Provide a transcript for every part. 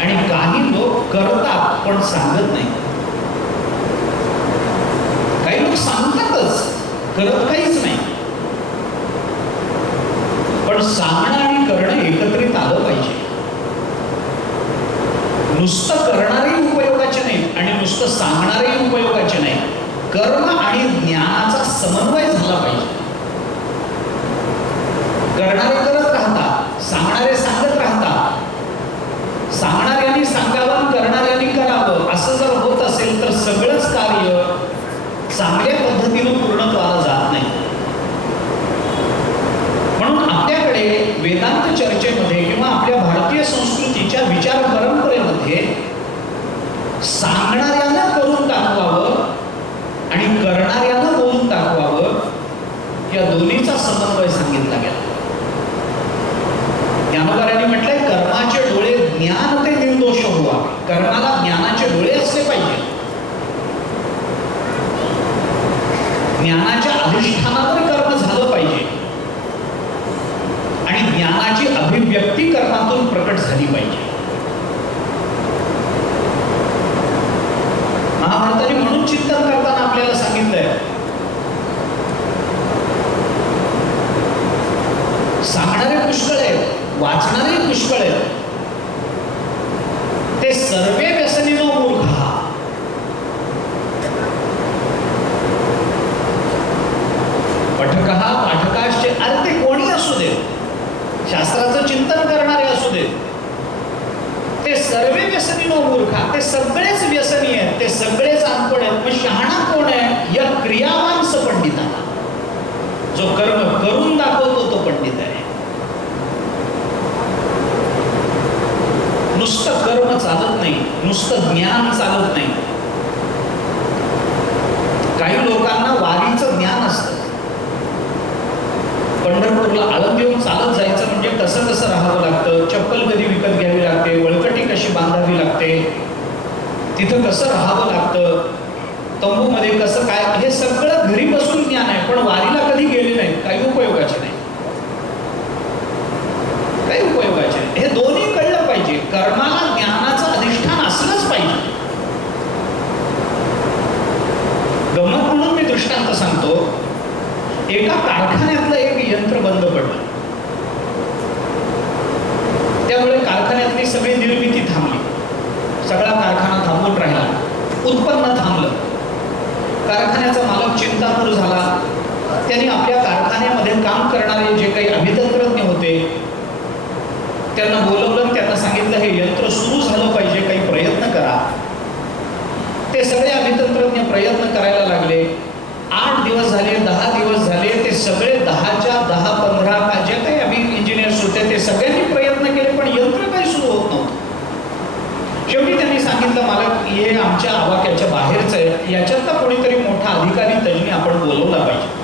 आणि काही लोक करतात पण सांगत नाही. काही लोक सांगतातच, करत काहीच नाही. पण सांगणं आणि करणं एकत्रित आलं पाहिजे. नुसतं करणारेही उपयोगाचे नाही आणि नुसतं सांगणारेही उपयोगाचे नाही. कर्म आणि ज्ञानाचा समन्वय झाला पाहिजे. करणारे करत राहतात, सांगणारे सांगत राहतात. सांगणाऱ्यांनी सांगावं, करणाऱ्यांनी करावं असं जर होत असेल तर सगळंच कार्य चांगल्या पद्धतीनं पूर्णत्वाला जात नाही. म्हणून आपल्याकडे वेदांत चर्चेमध्ये किंवा आपल्या भारतीय संस्कृतीच्या विचार परंपरेमध्ये सांगणाऱ्यानं करून दाखवावं आणि करणाऱ्यानं बोलून दाखवावं या दोन्हीचा समन्वय सांगितला गेला. ज्ञानोबाऱ्यांनी म्हटलंय कर्माचे डोळे ज्ञान ते निर्दोष व्हावे. कर्माला ज्ञानाचे डोळे असले पाहिजे. ज्ञानाच्या अधिष्ठानावर कर्म झालं पाहिजे आणि ज्ञानाची अभिव्यक्ती कर्मातून प्रकट झाली पाहिजे. महाभारताने म्हणून चिंतन करताना आपल्याला सांगितलंय सांगणारे पुष्कळ आहेत, वाचणारे पुष्कळ आहेत. ते सर्वे व्यसनीनो मूर्खा. पठकहा पाठकाश्चे, अरे ते कोणी असू दे, शास्त्राचं चिंतन करणारे असू दे, ते सर्वे व्यसनीनो मूर्खा. ते सगळेच व्यसनी आहेत, ते सगळेच अनपढ आहेत. मग शहाणा कोण आहे? या क्रियावान पंडित आहे. जो कर्म करून दाखवतो तो पंडित आहे. नुसतं कर्म चालत नाही, नुसतं ज्ञान चालत नाही. काही लोकांना वारीचं ज्ञान असतं. पंढरपूरला आळंदी येऊन चालत जायचं म्हणजे कसं कसं राहावं लागतं, चप्पल कधी विकत घ्यावी लागते, वळकटी कशी बांधावी लागते, तिथं कसं राहावं लागतं, तंबूमध्ये कसं काय, हे सगळं घरी बसून ज्ञान आहे. पण वारीला कधी गेले नाही, काही उपयोगाचे नाही, काही उपयोगाचे नाही. हे दोन्ही कळलं पाहिजे. कर्माला ज्ञानाचं अधिष्ठान असलंच पाहिजे. गमत म्हणून मी दृष्टांत सांगतो. एका कारखान्यातलं एक यंत्र बंद पडलं, त्यामुळे कारखान्यातली सगळी निर्मिती थांबली. सगळा कारखाना थांबून राहिला, उत्पन्न थांबलं. कारखान्याचा मालक चिंतातूर झाला. त्यांनी आपल्या कारखान्यामध्ये काम करणारे जे काही अभितंत्रज्ञ होते त्यांना बोलवलं, त्यांना सांगितलं हे यंत्र सुरू झालं पाहिजे, काही प्रयत्न करा. ते सगळे अभितंत्रज्ञ प्रयत्न करायला लागले. 8 दिवस झाले, 10 दिवस झाले. ते सगळे 10च्या 10, 15 जे काही अभि इंजिनियर्स होते ते सगळ्यांनी प्रयत्न केले, पण यंत्र काही सुरू होत नव्हतं. शेवटी त्यांनी सांगितलं मालक हे आमच्या आवाक्याच्या बाहेरचं आहे, याच्यातला कोणीतरी मोठा अधिकारी तज्ञ आपण बोलवला पाहिजे.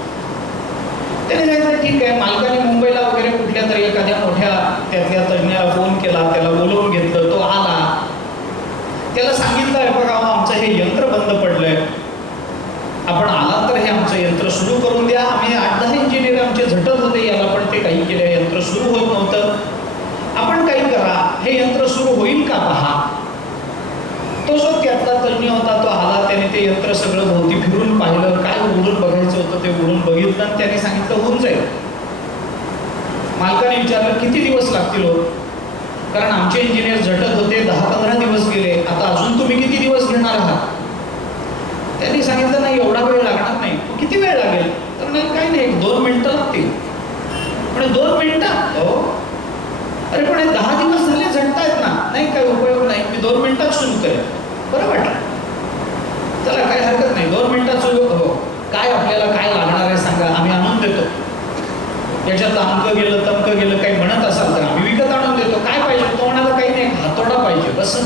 त्याने सांगितलं ठीक आहे. मालकाने मुंबईला वगैरे कुठल्या तरी एखाद्या मोठ्या त्यातल्या तज्ञाला फोन केला, त्याला बोलवून घेतलं. तो आला, त्याला सांगितलं बघा आमचं हे यंत्र बंद पडलंय, आपण आला तर हे आमचं यंत्र सुरू करून द्या. आम्ही 8-10 इंजिनियर आमचे झटत होते याला, पण ते काही केलं, यंत्र सुरू होत नव्हतं. आपण काही करा, हे यंत्र सुरू होईल का पहा. तो जो त्यातला तज्ञ होता तो आला, त्याने ते यंत्र सगळं भोवती फिरून पाहिलं, काय उडून बघायचं होतं ते उडून बघितलं आणि त्याने सांगितलं होऊन जाईल. मालकाने विचारलं किती दिवस लागतील हो, कारण आमचे इंजिनियर झटत होते, 10-15 दिवस गेले, आता अजून तुम्ही किती दिवस घेणार आहात. त्यांनी सांगितलं नाही एवढा वेळ लागणार नाही. किती वेळ लागेल तर नाही काही नाही 2 मिनिटं लागतील. पण 2 मिनिटं हो, अरे पण 10 दिवस झाले झटतायत ना. नाही काही उपयोग नाही, मी 2 मिनिटात सुरू करेन. बरं वाटलं, चला काही हरकत नाही, 2 मिनिटात सुरू. हो काय आपल्याला काय लागणार आहे सांगा, आम्ही आणून देतो. याच्यात अमकं गेलं तमकं गेलं काही म्हणत असाल तर आम्ही विकत आणून देतो. काय पाहिजे तो म्हणाला काही नाही, हातोडा पाहिजे. बस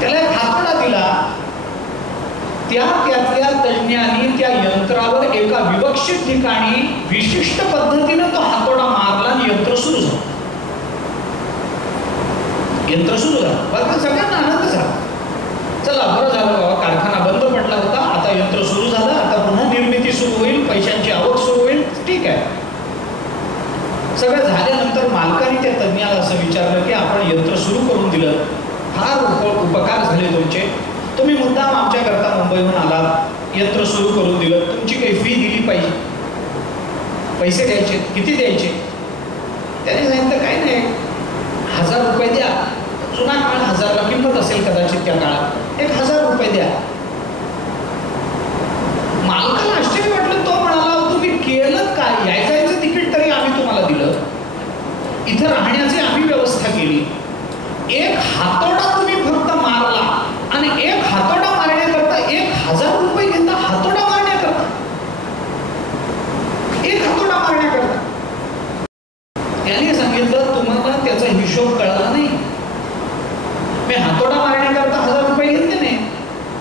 त्याला एक हातोडा दिला. त्यातल्या तज्ञांनी त्या यंत्रावर एका विवक्षित ठिकाणी विशिष्ट पद्धतीनं तो हातोडा मारला आणि यंत्र सुरू झालं. यंत्र सुरू झालं, बघा सगळ्यांना आनंद झाला. चला बरं झालं बाबा, कारखाना बंद पडला होता, आता यंत्र सुरू झालं, आता पुन्हा निर्मिती सुरू होईल, पैशांची आवक सुरू होईल, ठीक आहे. सगळं झाल्यानंतर मालकाने त्या तज्ञाला असं विचारलं की आपण यंत्र सुरू करून दिलं, फार उपकार झाले तुमचे, तुम्ही मुद्दाम आमच्याकरता मुंबईहून आलात, यंत्र सुरू करून दिलं, तुमची काही फी दिली पाहिजे, पैसे द्यायचे, किती द्यायचे? त्याने सांगितलं काय नाही, 1000 रुपये द्या. जुना काळ 1000ला किंमत असेल कदाचित त्या काळात, 1000 रुपये द्या. मालकाला आश्चर्य वाटलं. तो म्हणाला तुम्ही केलं काय? यायचं तिकीट तरी आम्ही तुम्हाला दिलं, इथं राहण्याची आम्ही व्यवस्था केली, एक हातोडा तुम्ही फक्त मारला आणि एक हातोडा मारण्याकरता 1000 रुपये घेता. हातोडा मारण्याकरता, एक हातोडा मारण्याकरता. त्याने सांगितलं तुम्हाला त्याचा हिशोब कळला नाही, मी हातोडा मारण्याकरता 1000 रुपये घेतले नाही,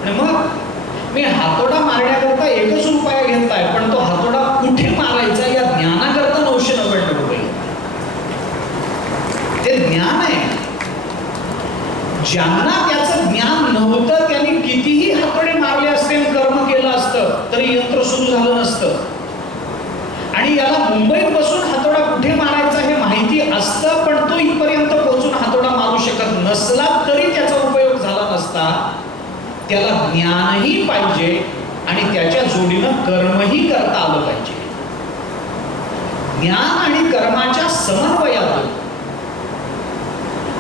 आणि मग मी हातोडा मारण्याकरता 1 रुपया घेतलाय, पण तो हातोडा कुठे मारायचा या ज्ञानाकरता 999 रुपये. ते ज्ञान आहे. ज्यांना त्याचं ज्ञान नव्हतं त्यांनी कितीही हातोडे मारले असते, कर्म केलं असतं, तरी यंत्र सुरू झालं नसतं. आणि याला मुंबईत बसून हातोडा कुठे मारायचा हे माहिती असतं, पण तो इथपर्यंत पोहोचून हातोडा मारू शकत नसला तरी त्याचा उपयोग झाला नसता. त्याला ज्ञानही पाहिजे आणि त्याच्या जोडीनं कर्मही करता आलं पाहिजे. ज्ञान आणि कर्माच्या समन्वयातून,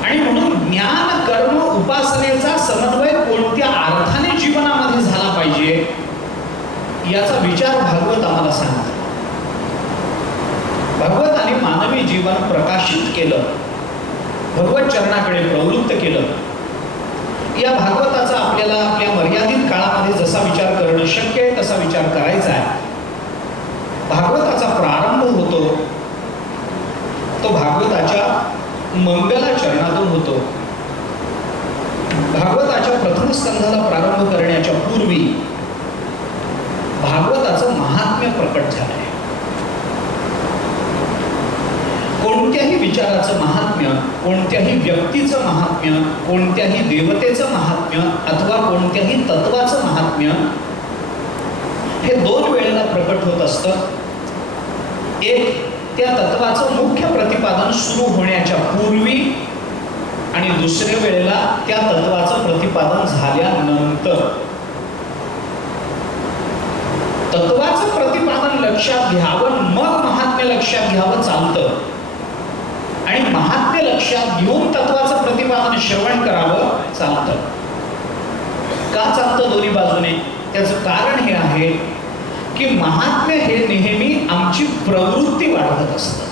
आणि म्हणून ज्ञान कर्म उपासनेचा समन्वय कोणत्या अर्थाने जीवनामध्ये झाला पाहिजे याचा विचार भागवत आम्हाला सांगतात. भगवताने मानवी जीवन प्रकाशित केलं, भगवत चरणाकडे प्रवृत्त केलं. या भागवताचा आपल्याला आपल्या मर्यादित काळामध्ये जसा विचार करणं शक्य आहे तसा विचार करायचा आहे. भागवताचा प्रारंभ होतो तो भागवताच्या मंगला चरणातून होतो. भागवताच्या प्रथम स्कंधाला प्रारंभ करण्याच्या पूर्वी भागवताचं महात्म्य प्रकट झालं आहे. कोणत्याही विचाराचं महात्म्य, कोणत्याही व्यक्तीचं महात्म्य, कोणत्याही देवतेचं महात्म्य अथवा कोणत्याही तत्वाचं महात्म्य हे 2 वेळेला प्रकट होत असतं. एक त्या तत्वाचं मुख्य प्रतिपादन सुरू होण्याच्या पूर्वी आणि दुसऱ्या वेळेला त्या तत्वाचं प्रतिपादन झाल्यानंतर. तत्वाचं प्रतिपादन लक्षात घ्यावं, मग महात्म्य लक्षात घ्यावं चालतं, आणि महात्म्य लक्षात घेऊन तत्वाचं प्रतिपादन श्रवण करावं चालतं. का चालतं दोन्ही बाजूने? त्याचं कारण हे आहे की महात्म्य हे नेहमी आमची प्रवृत्ती वाढवत असतं.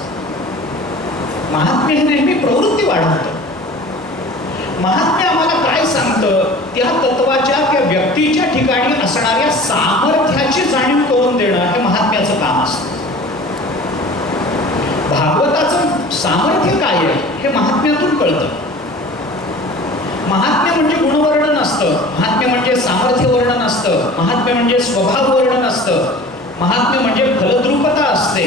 महात्म्य हे नेहमी प्रवृत्ती वाढवतं. महात्म्य आम्हाला काय सांगतं? त्या तत्वाच्या, त्या व्यक्तीच्या ठिकाणी असणाऱ्या सामर्थ्याची जाणीव करून देणं हे महात्म्याचं काम असतं. भागवताचं सामर्थ्य काय आहे हे महात्म्यातून कळतं. महात्म्य म्हणजे गुणवर्णन असतं, महात्म्य म्हणजे सामर्थ्य वर्णन असतं, महात्म्य म्हणजे स्वभाव वर्णन असतं, महात्म्य म्हणजे फलद्रुपता असते.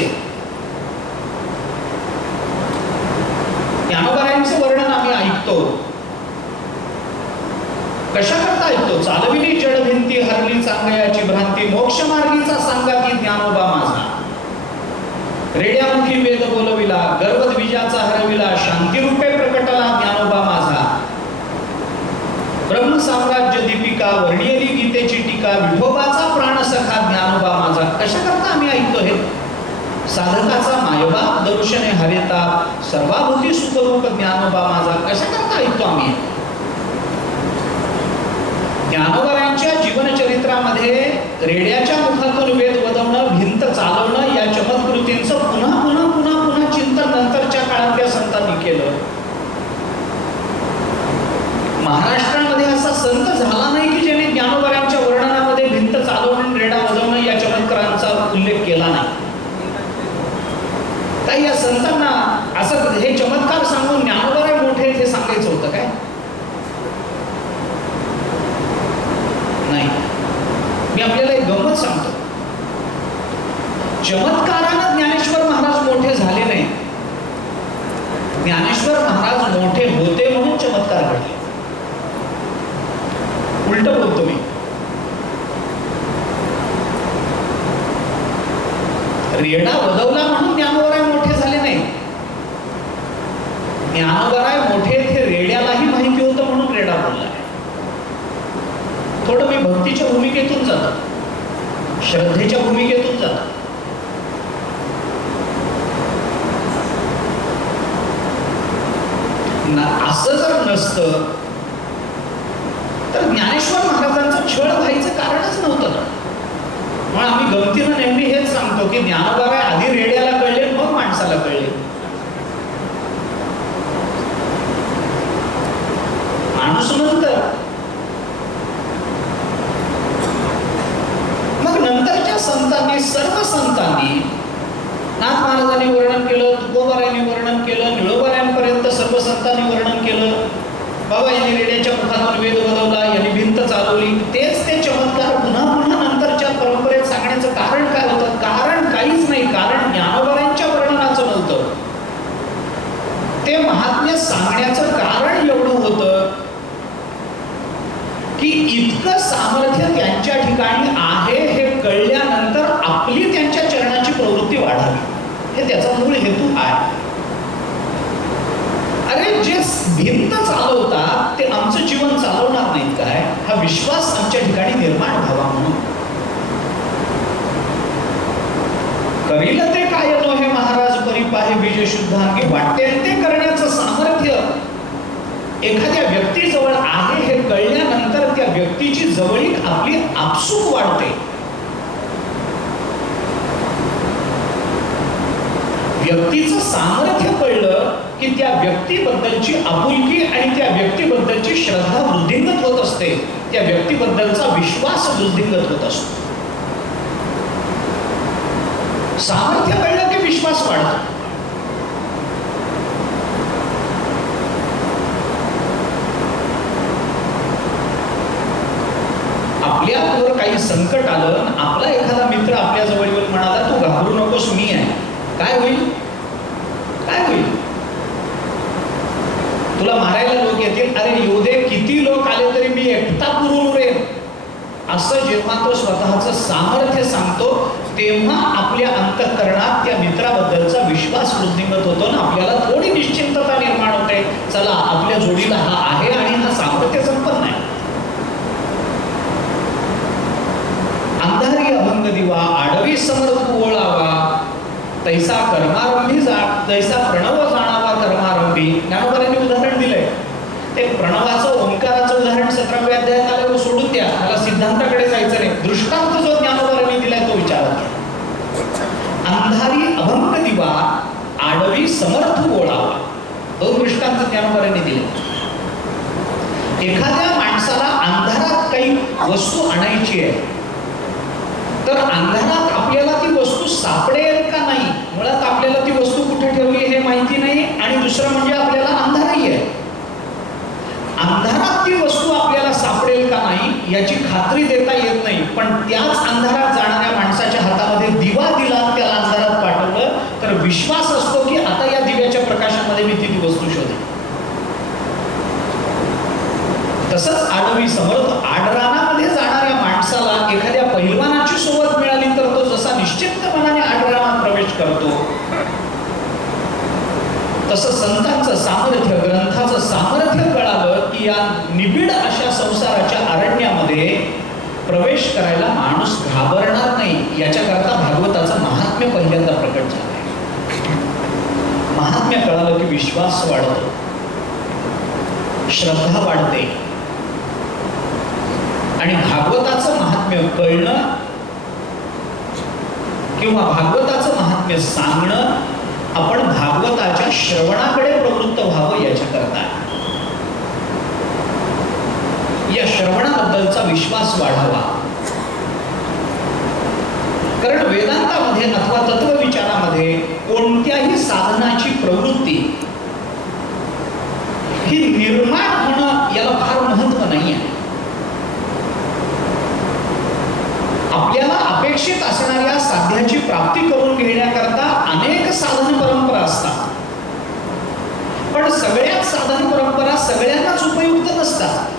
ज्ञानोबारायांचं वर्णन आम्ही ऐकतो. कशा करता ऐकतो? चालविली जड भिंती, हरली चांगयाची भ्रांती, मोक्ष मार्गीचा सांगा की ज्ञानोबा माझा. रेड्यामुखी वेद बोलविला, गर्वद्विजाचा हरविला, शांतिरूपे प्रकटला ज्ञानोबा माझा. ब्रह्म साम्राज्य दीपिका, वर्णियली गीतेची टीका, विठोबाचा प्राण सखा ज्ञानोबा माझा. कशा करता आम्ही ऐकतो हे? साधकाचा मायबा दर्शने हरिता, सर्वाभूती सुखरूप ज्ञानोबा माझा. कशा करता ऐकतो आम्ही? ज्ञानोबारायांच्या जीवनचरित्रामध्ये रेड्याच्या मुखातून वेद वदवणं, भिंत चालवणं या चमत्कृतींचं पुन्हा पुन्हा पुन्हा पुन्हा चिंतन नंतरच्या काळातल्या संतांनी केलं. महाराष्ट्रामध्ये असा संत झाला नाही की ज्याने ज्ञानोबारायांच्या वर्णनामध्ये भिंत चालवणं, रेडा वदवणं या चमत्कारांचा उल्लेख केला नाही. काही या संतांना असं हे चमत्कार सांगून ज्ञानोबाराय मोठे हे सांगायचं होतं काय? नाही. मी आपल्याला एक गंमत सांगतो. चमत्कारानं ज्ञानेश्वर महाराज मोठे झाले नाही, ज्ञानेश्वर महाराज मोठे होते म्हणून चमत्कार घडले. उलट बोलतो मी. रेडा वदवला म्हणून ज्ञानोबाराय मोठे झाले नाही, श्रद्धेच्या भूमिकेतून जातात. असं जर नसतं तर ज्ञानेश्वर महाराजांचं छळ व्हायचं कारणच नव्हतं ना. मग आम्ही गमतीनं नेहमी हेच सांगतो की ज्ञानोबा काय आधी रेड्याला कळले मग माणसाला कळले. माणूस नंतर, मग नंतरच्या संतांनी, सर्व संतांनी, नाथ महाराजांनी वर्णन केलं, तुकोबारायांनी वर्णन केलं, निळोबारायांपर्यंत सर्व संतांनी वर्णन केलं. बाबा यांनी रेड्याच्या मुखातून वेद वदवला, यांनी भिंत चालवली. तेच ते चमत्कार पुन्हा पुन्हा नंतरच्या परंपरेत सांगण्याचं कारण काय होतं? कारण काहीच नाही. कारण ज्ञानोबारायांच्या वर्णनाचं नव्हतं. ते महात्म्य सांगण्याचं कारण एवढं होतं की इतकं सामर्थ्य त्यांच्या ठिकाणी आहे हे कळल्यानंतर आपली त्यांच्या चरणाची प्रवृत्ती वाढावी, हे त्याचा मूळ हेतू आहे. अरे जे भिंत चालवतात ते आमचं जीवन चालवणार नाहीत काय, हा विश्वास आमच्या ठिकाणी निर्माण व्हावा म्हणून. करील ते काय नो हे महाराज परिपाहे बीज शुद्धांगी, वाटेल ते करण्याचं सामर्थ्य एखाद्या व्यक्तीजवळ आहे हे कळल्यानंतर त्या व्यक्तीची जवळीक आपली आपसूक वाढते. व्यक्तीचं सामर्थ्य कळलं की त्या व्यक्तीबद्दलची आपुलकी आणि त्या व्यक्तीबद्दलची श्रद्धा वृद्धिंगत होत असते. त्या व्यक्तीबद्दलचा विश्वास वृद्धिंगत होत असतो. सामर्थ्य कळलं की विश्वास वाढतो. आपल्यावर काही संकट आलं, आपला एखादा मित्र आपल्या जवळ येऊन म्हणाला तू घाबरू नकोस, मी आहे. काय होईल? काय होईल? तुला मारायला लोक येतील, अरे येऊ दे, किती लोक आले तरी मी एकटा पुरून उरेन. असं जेव्हा तो स्वतःचं सामर्थ्य सांगतो तेव्हा आपल्या अंतःकरणात त्या मित्राबद्दलचा विश्वास वृद्धिंगत होतो ना आपल्याला थोडी निश्चिंतता निर्माण होते. चला आपल्या जोडीला हा आहे आणि हा सामर्थ्य संपन्न आहे. अंधारी अभंग दिवा आडवी समर्थ ओळावा, तैसा कर्मारंभी तैसा प्रणव जाणावा कर्मारंभी. ज्ञानोबांनी उदाहरण दिलंय. ते प्रणवाचं ओंकाराचं उदाहरण 17व्या अध्यायात आलं, सोडून द्या, मला सिद्धांताकडे जायचं नाही. दृष्टांत जो ज्ञानोबांनी दिलाय तो विचारात घ्या. अंधारी अभंग दिवा आडवी समर्थ ओळावा, दोन दृष्टांत ज्ञानोबांनी दिले. एखाद्या माणसाला अंधारात काही वस्तू आणायची आहे तर अंधारात आपल्याला ती वस्तू सापडेल का नाही, मुळात आपल्याला ती वस्तू कुठे ठेवली हे माहिती नाही. आणि दुसरं म्हणजे आपल्याला अंधारही आहे. अंधारात ती वस्तू आपल्याला सापडेल का नाही याची खात्री देता येत नाही. पण त्याच अंधारात जाणाऱ्या माणसाच्या हातामध्ये दिवा दिला, त्याला अंधारात पाठवलं तर विश्वास असतो की आता या दिव्याच्या प्रकाशामध्ये मी ती वस्तू शोधेन. तसंच आडवी समर्थ आडरानामध्ये जाणाऱ्या माणसाला एखाद्या पहिलवानाची सोबत मिळाली तर तो जसा निश्चित मनाने आडरानात प्रवेश करतो, तसं संतांचं सामर्थ्य, ग्रंथाचं सामर्थ्य कळालं की या निबिड अशा संसाराच्या अरण्यामध्ये प्रवेश करायला माणूस घाबरणार नाही. याच्याकरता भागवताचं महात्म्य पहिल्यांदा प्रकट झालंय. महात्म्य कळालं की विश्वास वाढतो, श्रद्धा वाढते. आणि भागवताचं महात्म्य कळणं किंवा भागवताचं महात्म्य सांगणं, आपण भागवताच्या श्रवणाकडे प्रवृत्त व्हावं याच्याकरता. या श्रवणाबद्दलचा विश्वास वाढावा. कारण वेदांतामध्ये अथवा तत्वविचारामध्ये कोणत्याही साधनाची प्रवृत्ती ही निर्माण होणं याला फार महत्व नाही आहे. आपल्याला अपेक्षित असणाऱ्या साध्याची प्राप्ती करून घेण्याकरता अनेक साधन परंपरा असतात. पण सगळ्याच साधन परंपरा सगळ्यांनाच उपयुक्त नसतात.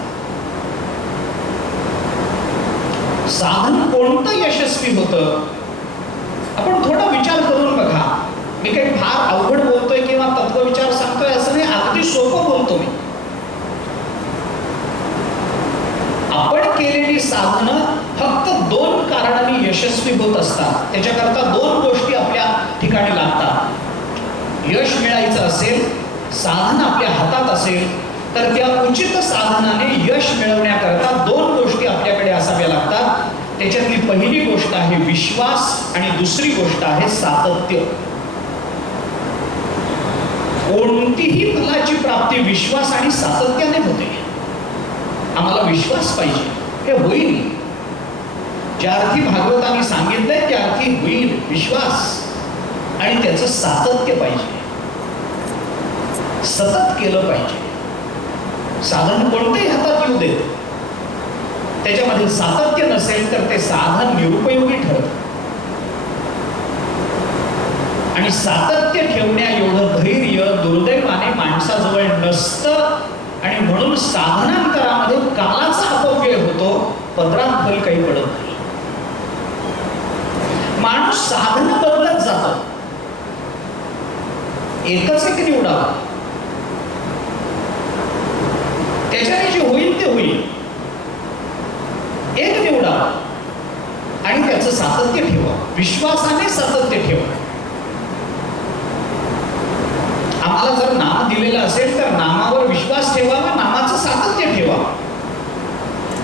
साधन कोणतं यशस्वी होतं आपण थोडा विचार करून बघा. मी काही फार अवघड बोलतोय किंवा तत्वविचार सांगतोय असं नाही, अगदी सोपं बोलतो मी. आपण केलेली साधनं फक्त 2 कारणांनी यशस्वी होत असतात. त्याच्याकरता 2 गोष्टी आपल्या ठिकाणी लागतात. यश मिळायचं असेल, साधन आपल्या हातात असेल, तर त्या उचित साधनाने यश मिळवण्याकरता 2 गोष्टी आपल्याकडे असाव्या लागतात. त्याच्यातली पहिली गोष्ट आहे विश्वास आणि दुसरी गोष्ट आहे सातत्य. कोणतीही फलाची प्राप्ती विश्वास आणि सातत्याने होते. आम्हाला विश्वास पाहिजे, हे होईल. ज्या अर्थी भागवतांनी सांगितलंय त्या अर्थी होईल. विश्वास आणि त्याचं सातत्य पाहिजे, सतत केलं पाहिजे. साधन कोणतेही हातात येऊ देत, त्याच्यामध्ये सातत्य नसेल तर ते साधन निरुपयोगी ठरतं. आणि सातत्य ठेवण्या एवढं धैर्य दुर्दैवाने माणसाजवळ नसतं. आणि म्हणून साधनांतरामध्ये कालाचा अपव्यय होतो, पदरात फल काही पडत नाही. माणूस साधन बदलत जातो. एकच एक निवडावा, त्याच्याने जे होईल ते होईल. एक निवडावा आणि त्याचं सातत्य ठेवा, विश्वासाने सातत्य ठेवा. आम्हाला जर नाम दिलेलं असेल तर नामावर विश्वास ठेवावा, नामाचं सातत्य ठेवा.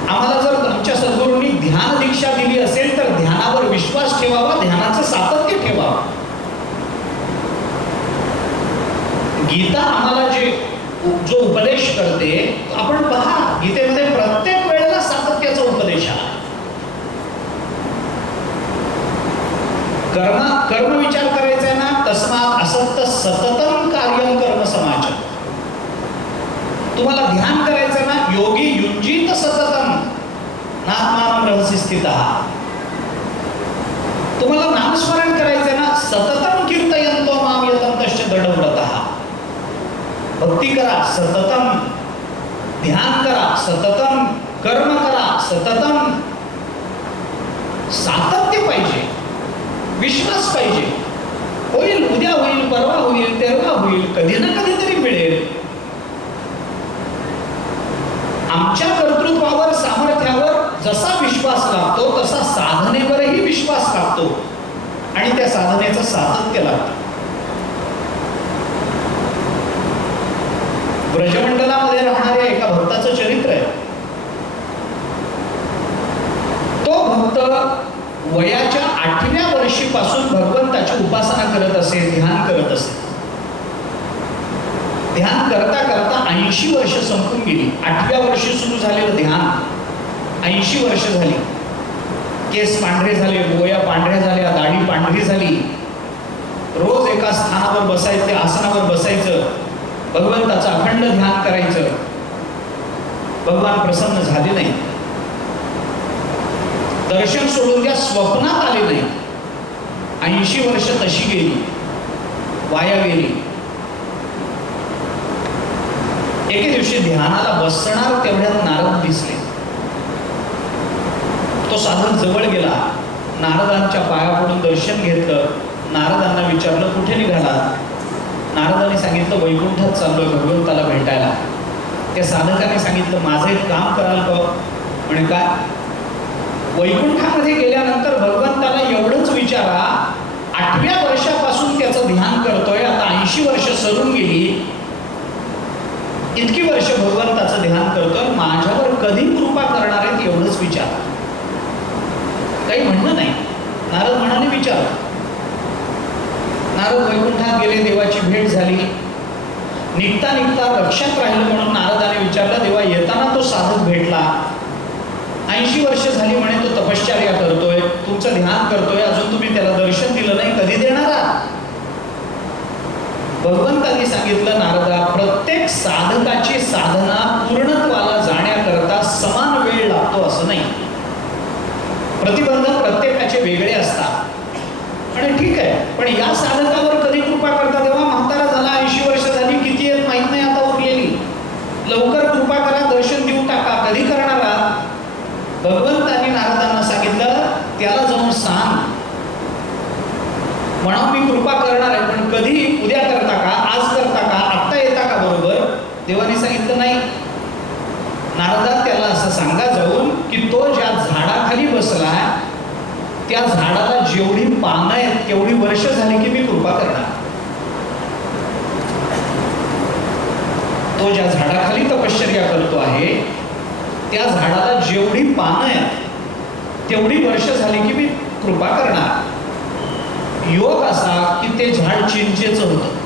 आम्हाला जर आमच्या सद्गुरूंनी ध्यान दीक्षा दिली असेल तर ध्यानावर विश्वास ठेवावा, ध्यानाचं सातत्य ठेवावं. गीता आम्हाला जो उपदेश करते, आपण पहा गीतेमध्ये प्रत्येक वेळेला सातत्याचा उपदेश आहे. कर्म विचार करायचा आहे ना, तस्मात् असक्त सततम कार्यम कर्म समाच. तुम्हाला ध्यान करायचं ना, योगी युंजीत सततम नात्मानं रहसी स्थितः. तुम्हाला नामस्मरण करायचं ना, सततम कीर्तयन्तो माम यतन्तश्च दृढव्रतः. भक्ती करा सततम, ध्यान करा सततम, कर्म करा सततम. सातत्य पाहिजे, विश्वास पाहिजे. होईल, उद्या होईल, परवा होईल, तेरवा होईल, कधी ना कधीतरी मिळेल. आमच्या कर्तृत्वावर, सामर्थ्यावर जसा विश्वास लागतो तसा साधनेवरही विश्वास लागतो आणि त्या साधनेचं सातत्य लागतं. ब्रजमंडलामध्ये राहणाऱ्या एका भक्ताचं चरित्र आहे. तो भक्त वयाच्या 8व्या वर्षीपासून भगवंताची उपासना करत असे, ध्यान करत असे. ध्यान करता करता 80 वर्ष संपून गेली. 8व्या वर्षी सुरू झालेलं ध्यान 80 वर्ष झाली. केस पांढरे झाले, डोळ्या पांढऱ्या झाल्या, दाढी पांढरी झाली. रोज एका स्थानावर बसायचं, आसनावर बसायचं, भगवंताचं अखंड ध्यान करायचं. भगवान प्रसन्न झाले नाही. दर्शन सोडून त्या स्वप्नात आले नाही. 80 वर्ष तशी गेली, वाया गेली. एके दिवशी ध्यानाला बसणार तेवढ्यात नारद दिसले. तो साधक जवळ गेला, नारदांच्या पाया पडून दर्शन घेतलं. नारदांना विचारलं, कुठे निघाला? नारदांनी सांगितलं, वैकुंठात चाललोय भगवंताला भेटायला. त्या साधकाने सांगितलं, माझं एक काम कराल का? म्हणे काय? वैकुंठामध्ये गेल्यानंतर भगवंताला एवढंच विचारा, 8व्या वर्षापासून त्याचं ध्यान करतोय, आता 80 वर्ष सरून गेली, इतकी वर्ष भगवंताचं ध्यान करतोय, माझ्यावर कधी कृपा करणार आहेत एवढंच विचारा. काही म्हणणं नाही. नारद म्हणाले, विचार. नारद वैकुंठात गेले, देवाची भेट झाली. निघता निघता लक्षात राहिलं म्हणून नारदाने विचारलं, देवा येताना तो साधक भेटला, 80 वर्ष झाली म्हणे तो तपश्चर्या करतोय, तुमचं ध्यान करतोय, अजून तुम्ही त्याला दर्शन दिलं नाही, कधी देणार आहात? भगवंतांनी सांगितलं, नारदा, प्रत्येक साधकाची साधना पूर्णत्वाला जाण्याकरता समान वेळ लागतो असं नाही. प्रतिबंध प्रत्येकाचे वेगळे असतात. आणि ठीक आहे, पण या साधकावर कधी कृपा करता? तेव्हा म्हातारा झाला, 80 वर्ष झाली, किती आहेत माहित नाही आता उरलेली, लवकर कृपा करा, दर्शन देऊ टाका, कधी करणार आहात? भगवंतांनी नारदांना सांगितलं, त्याला जाऊन सांग, म्हणा मी कृपा करणार आहे, पण कधी? उद्या करता का, आज करता का, आत्ता येता का बरोबर? देवाने सांगितलं नाही. नारदा त्याला असं सांगा जाऊन की तो ज्या झाडाखाली बसला त्या झाडाला जेवढी पानं आहेत तेवढी वर्ष झाली की मी कृपा करणार. तो ज्या झाडाखाली तपश्चर्या करतो आहे त्या झाडाला जेवढी पानं आहेत तेवढी वर्ष झाली की मी कृपा करणार. योग असा की ते झाड चिंचेचं होतं.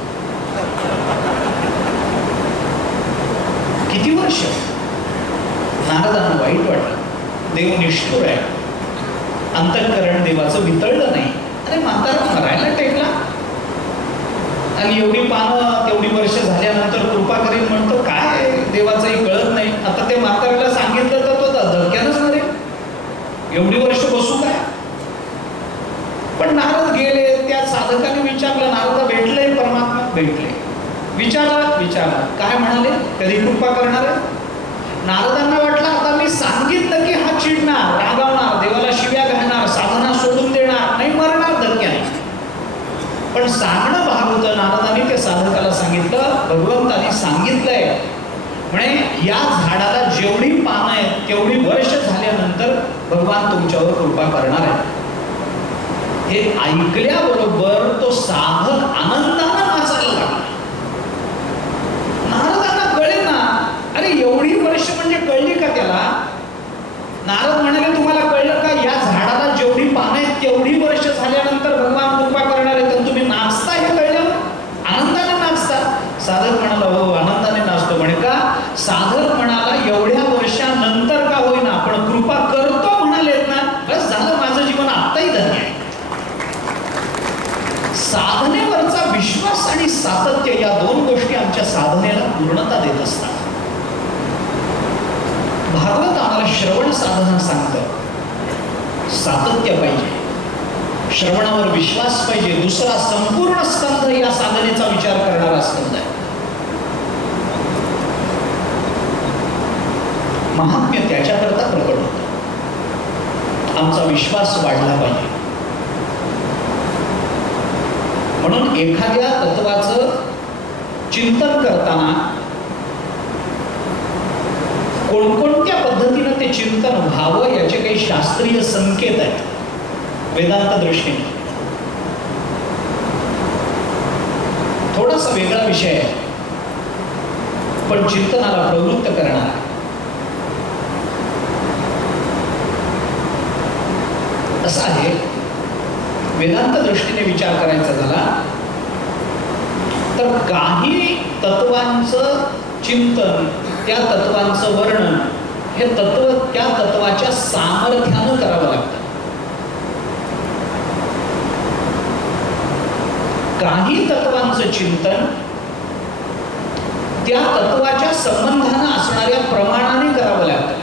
किती वर्ष. नारदांना वाईट वाटलं. देव निष्ठुर आहे. अंतःकरण देवाचं वितळलं नाही. अरे म्हातारा मरायला टेकला आणि एवढी पानं तेवढी वर्ष झाल्यानंतर कृपा करीन म्हणतो. काय देवाचंही कळत नाही. आता ते म्हाताऱ्याला सांगितलं तर तो धक्क्यानंच मरे. एवढी वर्ष बसू काय. पण नारद गेले. त्या साधकाने विचारलं नारदा भेटले परमात्मा भेटले. विचारा काय म्हणाले कधी कृपा करणार आहे. नारदांना वाटलं आता मी सांगितलं की हा चिडणार रागावणार देवाला शिव्या घालणार साधना सोडून देणार नाही मरणार धक्क्याने. पण सांगणं भाग होतं. नारदांनी त्या साधकाला सांगितलं भगवंतांनी सांगितलंय म्हणे या झाडाला जेवढी पानं आहेत तेवढी वर्ष झाल्यानंतर भगवान तुमच्यावर कृपा करणार आहे. हे ऐकल्याबरोबर तो साधक आनंदाने नाचायला लागला. नारदांना कळे ना. अरे एवढी वर्ष म्हणजे कळली का त्याला. नारद म्हणाले तुम्हाला कळलं का या झाडाला जेवढी पानं आहेत तेवढी वर्ष झाल्यानंतर भगवान कृपा करणार आहेत. तर तुम्ही नाचता हे कळलं आनंदाने नाचता. साधक म्हणाला हो आनंदाने नाचतो. म्हणे का. साधक म्हणाला एवढ्या वर्षानंतर का होईना पण कृपा करतो म्हणालेत ना बस झालं माझं जीवन आत्ताही धन्य आहे. साधनेवरचा विश्वास आणि सातत्य या दोन गोष्टी आमच्या साधनेला पूर्णता देत असतात. भागवत आम्हाला श्रवण साधना सांगतं. सातत्य पाहिजे. श्रवणावर विश्वास पाहिजे. दुसरा संपूर्ण स्कंध या साधनेचा विचार करणारा स्कंध आहे. महात्म्य त्याच्याकरता प्रकट होतं. आमचा विश्वास वाढला पाहिजे. म्हणून एखाद्या तत्वाचं चिंतन करताना कोणकोणत्या पद्धतीनं ते चिंतन व्हावं याचे काही शास्त्रीय संकेत आहेत वेदांत दृष्टीने. थोडासा वेगळा विषय आहे पण चिंतनाला प्रवृत्त करणार. असं आहे वेदांत दृष्टीने विचार करायचा झाला तर काही तत्वांचं चिंतन त्या तत्वांचं वर्णन हे तत्व त्या तत्वाच्या सामर्थ्यानं करावं लागतं. काही तत्वांचं चिंतन त्या तत्वाच्या संबंधानं असणाऱ्या प्रमाणाने करावं लागतं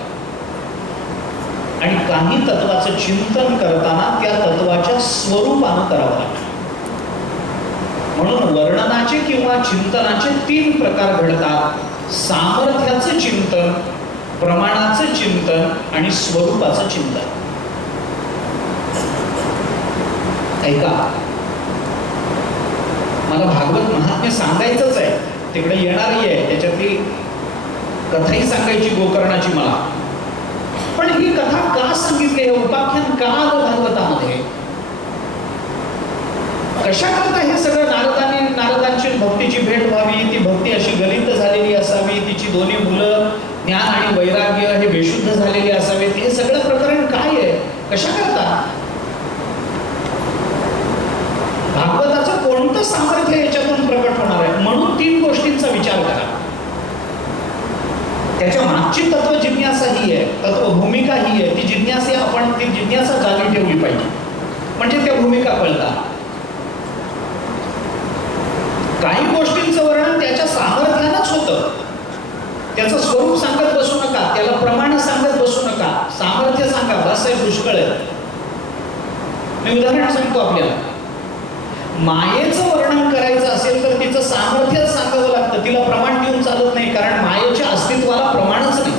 आणि काही तत्वाचं चिंतन करताना त्या तत्वाच्या स्वरूपानं करावं लागतं. म्हणून वर्णनाचे किंवा चिंतनाचे 3 प्रकार घडतात. सामर्थ्याचं चिंतन, प्रमाणाचं चिंतन आणि स्वरूपाचं चिंतन. ऐका मला भागवत महात्म्य सांगायचंच आहे. तिकडे येणारही आहे. त्याच्यातली कथाही सांगायची गोकर्णाची मला. पण ही कथा का सांगितली. हे उपाख्यान का आलं भागवतामध्ये. कशा करता हे सगळं नारदांची भक्तीची भेट व्हावी. ती भक्ती अशी गलित झालेली असावी. तिची दोन्ही मुलं ज्ञान आणि वैराग्य हे बेशुद्ध झालेले असावेत. हे सगळं प्रकरण काय आहे. कशा करता भागवताचं कोणतं सामर्थ्य याच्यातून प्रकट होणार आहे. म्हणून 3 गोष्टींचा विचार करा. त्याच्या मागची तत्व जिज्ञासा ही आहे. तत्व भूमिका ही आहे. ती जिज्ञासा आपण ती जिज्ञासा जागी ठेवली पाहिजे म्हणजे त्या भूमिका कळतात. काही गोष्टींचं वर्णन त्याच्या सामर्थ्यानंच होतं. त्याचं स्वरूप सांगत बसू नका. त्याला प्रमाण सांगत बसू नका. सामर्थ्य सांगा बस आहे पुष्कळ आहे. मी उदाहरण सांगतो आपल्याला. मायेचं वर्णन करायचं असेल तर तिचं सामर्थ्यच सांगावं लागतं. तिला प्रमाण देऊन चालत नाही कारण मायेच्या अस्तित्वाला प्रमाणच नाही.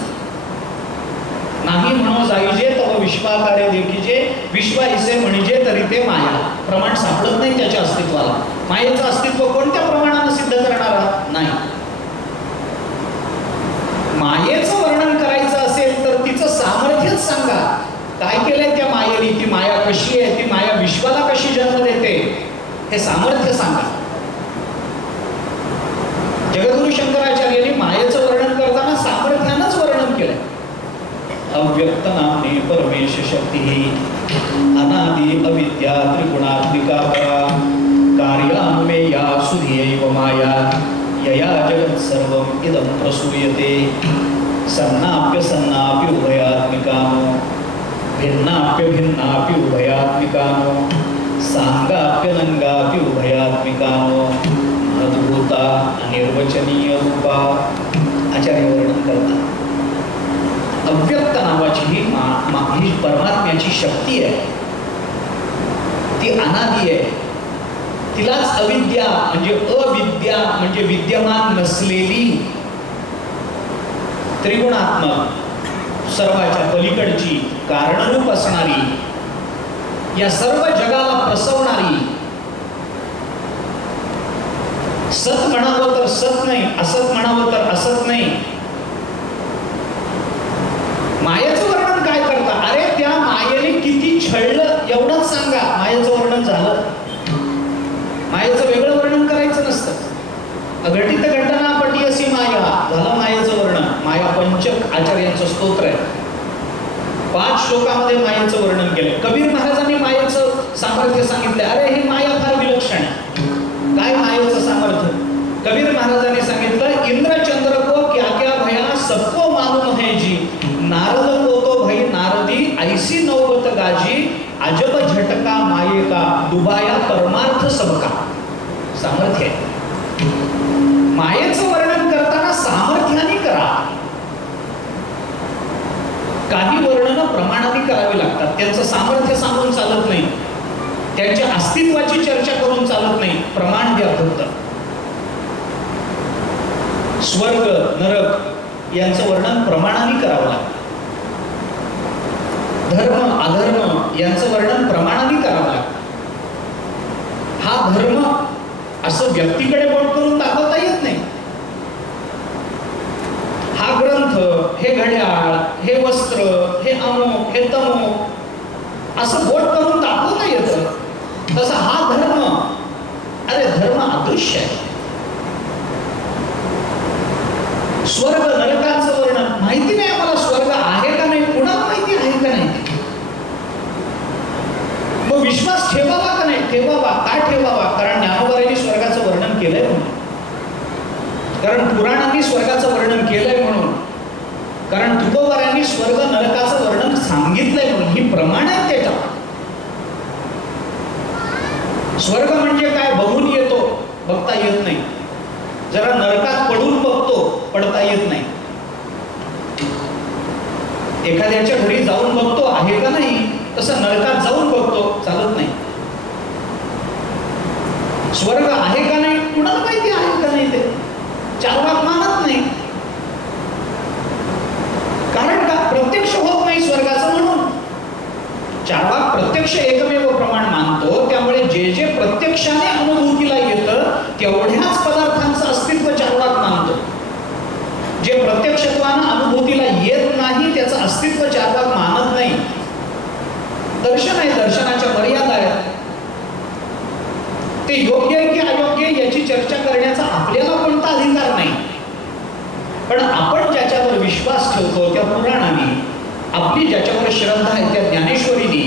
नाही म्हणून जाईजे तव विश्वाकारे देखीजे विश्व ऐसे म्हणजे तरी ते माया. प्रमाण सापडत नाही त्याच्या अस्तित्वाला. मायेचं अस्तित्व कोणत्या प्रमाणानं सिद्ध करणार नाही. मायेचं वर्णन करायचं हे सामर्थ्य सांगा. जगद्गुरु शंकराचार्यांनी मायेचं वर्णन करताना सामर्थ्यानंच वर्णन केलंय. अव्यक्त नामने परमेश शक्ती अनादि अविद्या त्रिगुणात्मिका परा कार्यान्वया सुधियैव माया यया जगत् सर्वम् इदं प्रसूयते सन्नाप्य सन्नापि उभयात्मिकानो भिन्नाप्य भिन्नापि उभयात्मिकानो सांगाप्य नंगापि उभयात्मिकानो अद्भुता अनिर्वचनीय रूपा. आचार्य वर्णन करतात अव्यक्त नावाची ही परमात्म्याची शक्ती आहे. ती अनादी आहे. तिलाच अविद्या म्हणजे अविद्या म्हणजे विद्यमान नसलेली, त्रिगुणात्मक सर्वाच्या पलीकडची कारणरूप असणारी, या सर्व जगाला प्रसवणारी, सत म्हणावं तर सत नाही, असत म्हणावं तर असत नाही. मायेचं वर्णन काय करता? अरे त्या मायेने किती छळलं एवढंच सांगा. मायेचं वर्णन झालं. मायेचं वेगळं वर्णन करायचं नसतं. अघटित घटना पटीयसी माया झालं मायेचं वर्णन. माया पंचक आचार्यांचं स्तोत्र आहे. 5 श्लोकामध्ये मायेचं वर्णन केलंय. कबीर महाराजांनी मायेचं सामर्थ्य सांगितलंय. अरे ही माया फार विलक्षण आहे. काय मायेचं सामर्थ्य? कबीर महाराजांनी सांगितलं इंद्रचंद्र को क्या क्या भया सबको मालूम है जी नारद को तो भई नारदी ऐसी नौबत गाजी अजब झटका माये का डुबाया परमार्थ सबका. सामर्थ्य आहे. मायेचं वर्णन करताना सामर्थ्याने करा. काही वर्णन प्रमाणाने करावी लागतात. त्यांचं सामर्थ्य सांगून चालत नाही. त्यांच्या अस्तित्वाची चर्चा करून चालत नाही. प्रमाण द्या फक्त. स्वर्ग नरक यांचं वर्णन प्रमाणाने करावं लागतं. धर्म अधर्म यांचं वर्णन प्रमाणाने करावं लागतं. हा धर्म असं व्यक्तीकडे बोट करून दाखवता येत नाही. हा ग्रंथ, हे घड्याळ, हे वस्त्र, हे अमुक, हे तमुक असं बोट करून दाखवता येतं. तसा हा धर्म, अरे धर्म अदृश्य आहे. स्वर्ग नरकांचं वर्णन माहिती नाही आम्हाला. स्वर्ग आहे का नाही कुणाला माहिती आहे का नाही. मग विश्वास ठेवावा का नाही ठेवावा. का ठेवावा? कारण ज्ञानोबारांनी स्वर्गाचं वर्णन केलंय म्हणून. कारण पुराणांनी स्वर्गाचं वर्णन केलंय म्हणून. कारण तुकोबारांनी स्वर्ग नरकाचं वर्णन सांगितलंय म्हणून. ही प्रमाण आहेत त्याच्यावर. स्वर्ग म्हणजे काय? बघून येतो, बघता येत नाही. जरा नरकात पडून बघतो, पडता येत नाही. एखाद्याच्या घरी जाऊन बघतो आहे का नाही, तसं नरकात जाऊन बघतो, चालत नाही. स्वर्ग आहे का नाही कुणाला माहिती आहे का नाही. ते 4 वाक मानत नाही. कारण का? प्रत्यक्ष होत नाही स्वर्गाचं म्हणून. 4 वाक प्रत्यक्ष एकमेव प्रमाण मानतो. त्यामुळे जे जे प्रत्यक्षाने अनुभूतीला येतं तेवढ्याच पदार्थांचं अस्तित्व 4 वाक मानतो. जे प्रत्यक्षत्वानं अनुभूतीला येत नाही त्याचं अस्तित्व 4 वाक मानत नाही. दर्शन आहे, दर्शनाच्या मर्यादा आहेत. ते योग्य आहे की अयोग्य याची चर्चा करण्याचा आपल्याला कोणता अधिकार नाही. पण आपण ज्याच्यावर विश्वास ठेवतो त्या पुराणाने, आपली ज्याच्यावर श्रद्धा आहे त्या ज्ञानेश्वरीने,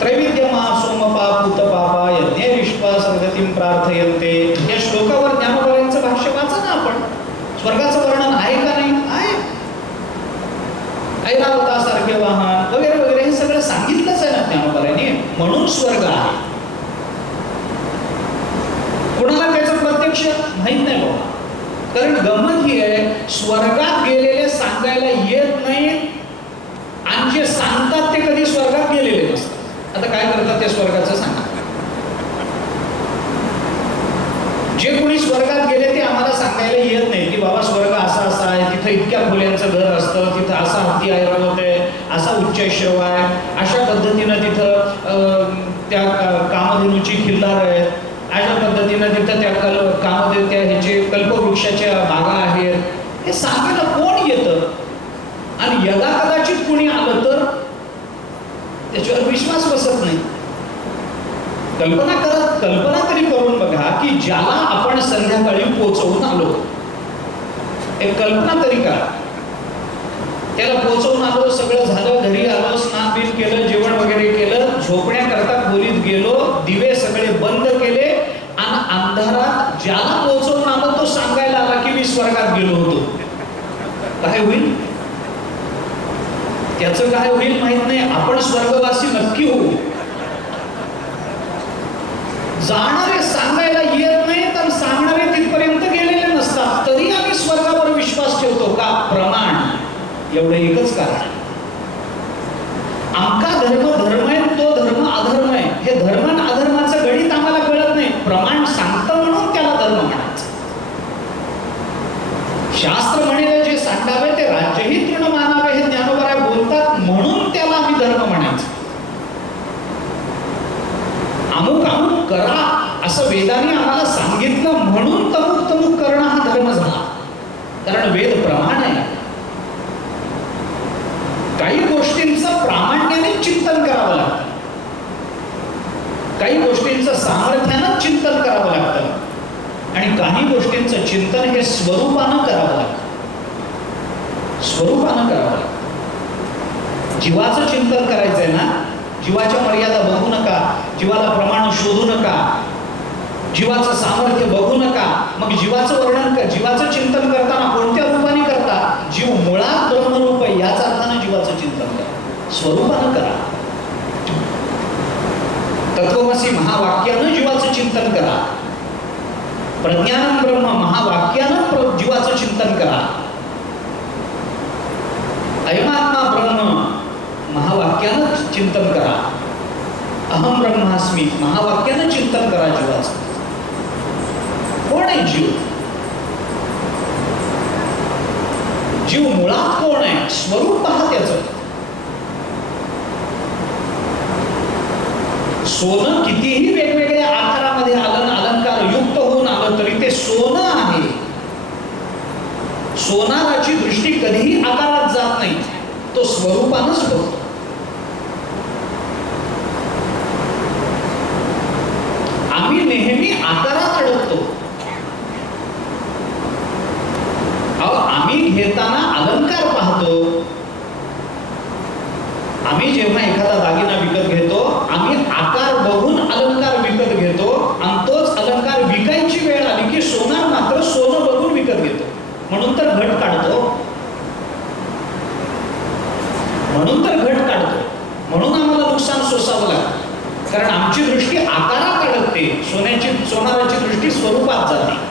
त्रैविद्यमा सोमपा भूतपापा यज्ञ विश्वास गतीम प्रार्थयन्ते या श्लोकावर ज्ञानोबारांचं भाष्य वाचा ना आपण. स्वर्गाचं वर्णन आहे का नाही? आहे. ऐरावतासारखे वाहन वगैरे वगैरे हे सगळं सांगितलंच आहे ना ज्ञानोबारांनी. म्हणून स्वर्ग आहे. कुणाला त्याचं प्रत्यक्ष माहित नाही बाबा. कारण गंमत ही आहे, स्वर्गात गेलेले सांगायला येत नाही आणि जे सांगतात ते कधी स्वर्गात गेलेले नसतात. आता काय करतात ते स्वर्गाचं सांगा. जे कोणी स्वर्गात गेले ते आम्हाला सांगायला येत नाही की बाबा स्वर्ग असा असा आहे, तिथं इतक्या खोल्यांचं घर असतं, तिथं असा हत्ती ऐरावत आहे, असा उच्चैश्रव आहे, अशा पद्धतीनं तिथं त्या कामधेनूची खिल्लार आहे, अशा पद्धतीनं तिथं त्या त्या ह्याचे कल्पवृक्षाच्या बागा आहेत. हे सांगायला कोण येतं? आणि यदा कदाचित कोणी आलं तर त्याच्यावर विश्वास बसत नाही. कल्पना तरी करून बघा की ज्याला आपण संध्याकाळी पोचवून आलो, एक कल्पना तरी करा. त्याला पोचवून आलो, सगळं झालं, घरी आलो, स्नान बिन केलं, जेवण वगैरे केलं, झोपण्याकरता खोलीत गेलो, दिवे सगळे बंद केले आणि अंधारात ज्याला पोचवून आलो तो सांगायला आला की मी स्वर्गात गेलो होतो. काय होईल? त्याचं काय होईल माहित नाही. आपण स्वर्गवासी नक्की होऊ. जाणारे सांगायला येत नाही, तर सांगणारे तिथपर्यंत गेलेले नसतात, तरी आम्ही स्वर्गावर विश्वास ठेवतो का? प्रमाण. एवढं एकच कारण. आमका धर्म आहे, तो धर्म अधर्म आहे. हे धर्म आणि अधर्माचं गणित आम्हाला कळत नाही. प्रमाण सांगतं म्हणून त्याला धर्म म्हणायचं. शास्त्र म्हणेल जे सांगावे ते राज्यही तृण मानावे, हे ज्ञानोबराय बोलतात, म्हणून त्याला आम्ही धर्म म्हणायचं. अमुक अमुक करा असं वेदाने आम्हाला सांगितलं म्हणून तमुक तमुक करणं हा धर्म झाला. कारण वेद प्रमाण आहे. काही गोष्टींचं प्रामाण्याने चिंतन करावं लागतं, काही गोष्टींचं सामर्थ्यानं चिंतन करावं लागतं, आणि काही गोष्टींचं चिंतन हे स्वरूपानं करावं लागतं. स्वरूपानं करावं लागतं. जीवाचं चिंतन करायचंय ना, जीवाच्या मर्यादा बघू नका, जीवाला प्रमाण शोधू नका, जीवाचं सामर्थ्य बघू नका. मग जीवाचं वर्णन कर, जीवाचं चिंतन करताना कोणत्या रूपाने करता? जीव मुळात ब्रह्मरूप आहे याच अर्थानं जीवाचं चिंतन करा, स्वरूपानं करा. तत्वमसी महावाक्यानं जीवाचं चिंतन करा. प्रज्ञानं ब्रह्म महावाक्यानं जीवाचं चिंतन करा. अयमात्मा ब्रह्म महावाक्यानं चिंतन करा. अहम ब्रह्मास्मी महावाक्यानं चिंतन करा जीवाचं. कोण आहे जीव? जीव मुळात कोण आहे? स्वरूप पहा त्याचं. सोनं कितीही वेगवेगळ्या आकारामध्ये आलं, अलंकार युक्त होऊन आलं, तरी ते सोनं आहे. सोनाराची दृष्टी कधीही आकारात जात नाही, तो स्वरूपानंच बघतो. आम्ही नेहमी आकारात अडकतो. आम्ही घेताना अलंकार पाहतो. आम्ही जेव्हा एखादा दागिना विकत घेतो, आम्ही आकार बघून अलंकार विकत घेतो, आणि तोच अलंकार विकायची वेळ आली की सोनार मात्र सोनं बघून विकत घेतो. म्हणून तर घट काढतो, म्हणून आम्हाला नुकसान सोसावं लागतं. कारण आमची दृष्टी आकारात अडकते, सोनाराची दृष्टी स्वरूपात जाते.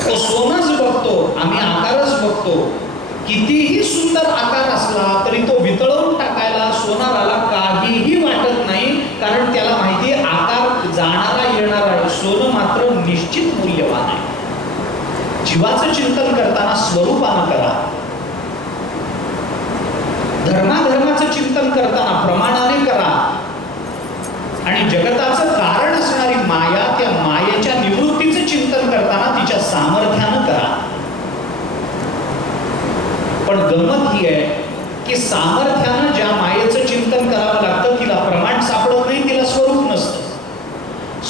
तो सोनच बघतो, आम्ही आकारच बघतो. कितीही सुंदर आकार असला तरी तो वितळवून टाकायला सोनाराला काहीही वाटत नाही, कारण त्याला माहिती आहे आकार जाणारा येणारा आहे, सोनं मात्र निश्चित मूल्यवान आहे. जीवाचं चिंतन करताना स्वरूपानं करा. धर्माचं चिंतन करताना प्रमाणाने करा. आणि जगताचं कारण असणारी माया, त्या मायेच्या निवृत्तीचं चिंतन करताना तिच्या सामर्थ्यानं करा. पण गंमत ही आहे की सामर्थ्यानं ज्या मायेचं चिंतन करावं लागतं तिला प्रमाण सापडत नाही, तिला स्वरूप नसतं.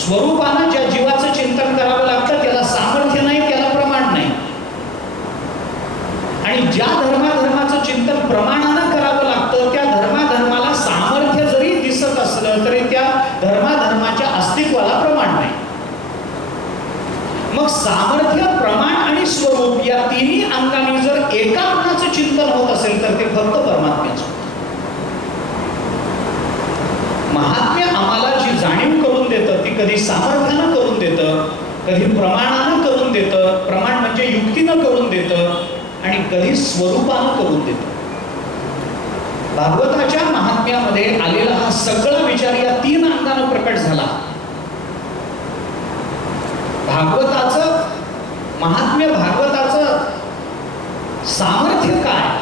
स्वरूपानं ज्या जीवाचं चिंतन करावं लागतं त्याला सामर्थ्य नाही, त्याला प्रमाण नाही. आणि ज्या धर्माचं चिंतन प्रमाणानं करावं लागतं त्या धर्माला सामर्थ्य जरी दिसत असलं तरी त्या धर्माच्या अस्तित्वाला प्रमाण नाही. मग सामर्थ्य, प्रमाण आणि स्वरूप या तिन्ही अंगांनी जर एका गुणाचं चिंतन होत असेल तर ते फक्त परमात्म्याचं. महात्म्य आम्हाला जी जाणीव करून देतं ती कधी सामर्थ्यानं करून देतं, कधी प्रमाणानं करून देतं, प्रमाण म्हणजे युक्तीनं करून देतं, आणि कधी स्वरूपानं करून देतं. भागवताच्या महात्म्यामध्ये आलेला हा सगळा विचार या तीन अंगानं प्रकट झाला. भागवताचं महात्म्य, भागवताचं सामर्थ्य काय?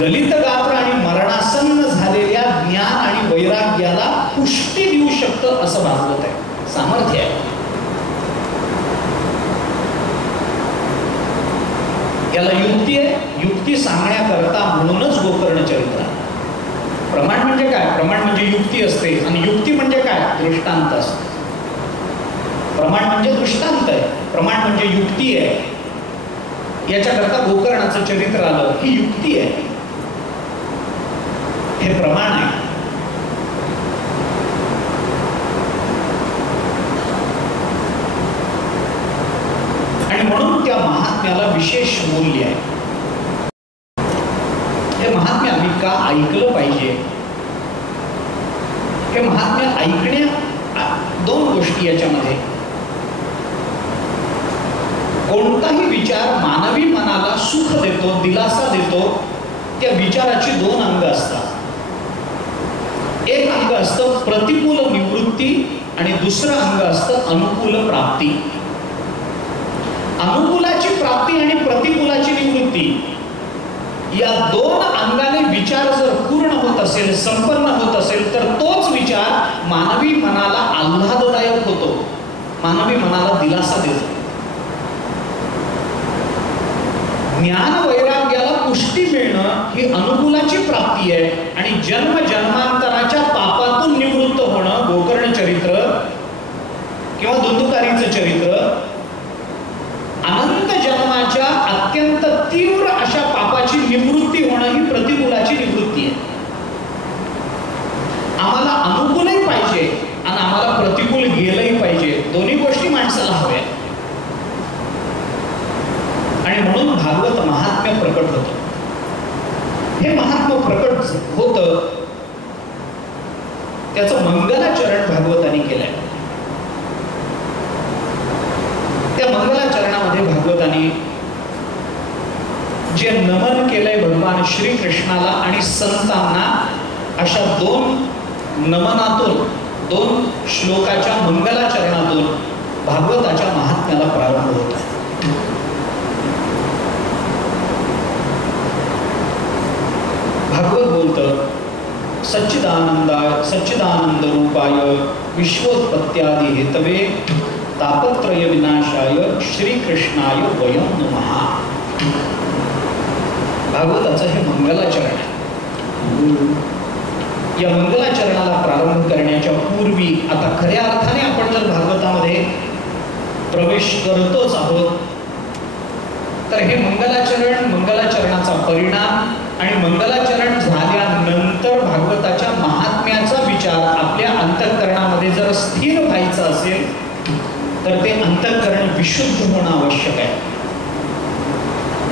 गलित गात्र आणि मरणासन्न झालेल्या ज्ञान आणि वैराग्याला पुष्टी देऊ शकतं असं भागवत आहे, सामर्थ्य आहे. याला युक्ती आहे. युक्ती सांगण्याकरता म्हणूनच गोकर्ण चरित्र. प्रमाण म्हणजे काय? प्रमाण म्हणजे युक्ती असते, आणि युक्ती म्हणजे काय? दृष्टांत असते. प्रमाण म्हणजे दृष्टांत आहे, प्रमाण म्हणजे युक्ती आहे. याच्याकरता गोकर्णाचं चरित्र आलं, ही युक्ती आहे, हे प्रमाण आहे. आणि म्हणून त्या महात्म्याला विशेष मूल्य आहे. हे महात्म्य आम्ही का ऐकलं पाहिजे? हे महात्म्य ऐकण्या दोन गोष्टी याच्यामध्ये. कोणताही विचार मानवी मनाला सुख देतो, दिलासा देतो, त्या विचाराची दोन अंग असतात. एक अंग असतं प्रतिकूल निवृत्ती आणि दुसरं अंग असतं अनुकूल प्राप्ती. अनुकूलाची प्राप्ती आणि प्रतिकूलाची निवृत्ती या दोन अंगाने विचार जर पूर्ण होत असेल, संपन्न होत असेल, तर तोच विचार मानवी मनाला आल्हाददायक होतो, मानवी मनाला दिलासा देतो. ज्ञान वैराग्याला पुष्टी मिळणं ही अनुकूलाची प्राप्ती आहे, आणि जन्म जन्मांतराच्या पापातून निवृत्त होणं, गोकर्ण चरित्र किंवा धुंदुकारीचं चरित्र, अनंत जन्माच्या अत्यंत तीव्र अशा पापाची निवृत्ती होणं ही प्रतिकूलाची निवृत्ती आहे. आम्हाला अनुकूलही पाहिजे आणि आम्हाला प्रतिकूल गेलंही पाहिजे, दोन्ही गोष्टी माणसाला हव्या. आणि म्हणून भागवत महात्म्य प्रकट होतं. हे महात्म्य प्रकट होतं त्याचं मंगलाचरण भागवताने केलंय. त्या मंगलाचरणामध्ये भागवताने जे नमन केलंय भगवान श्रीकृष्णाला आणि संतांना, अशा दोन नमनातून, दोन श्लोकाच्या मंगलाचरणातून भागवताच्या महात्म्याला प्रारंभ होत आहे. भागवत बोलतं, सच्चिदानंद रूपाय विश्वोत्पत्त्यादि हेतवे तापत्रय विनाशाय श्रीकृष्णाय वयं नमः. भागवताचं हे मंगलाचरण आहे. या मंगलाचरणाला प्रारंभ करण्याच्या पूर्वी आता खऱ्या अर्थाने आपण जर भागवतामध्ये प्रवेश करतोच आहोत, तर हे मंगलाचरण, मंगलाचरणाचा परिणाम आणि मंगलाचरण झाल्यानंतर भागवताच्या महात्म्याचा विचार आपल्या अंतःकरणामध्ये जर स्थिर व्हायचा असेल, तर ते अंतःकरण विशुद्ध होणं आवश्यक आहे.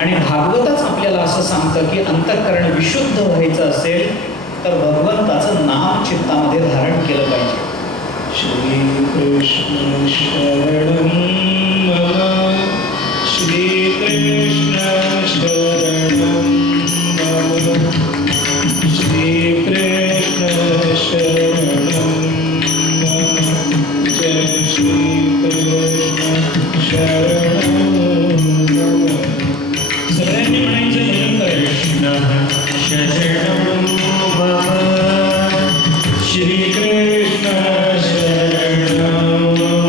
आणि भागवतच आपल्याला असं सांगतं की अंतःकरण विशुद्ध व्हायचं असेल तर भगवंताचं नाम चित्तामध्ये धारण केलं पाहिजे. श्री कृष्ण शरणं मम, श्री कृष्ण शरणं मम, श्री कृष्ण शरणं मम, जय श्री कृष्ण शरणं मम. सगळ्यांनी म्हणायचं कृष्ण शरणं मम, श्री कृष्ण शरणं मम,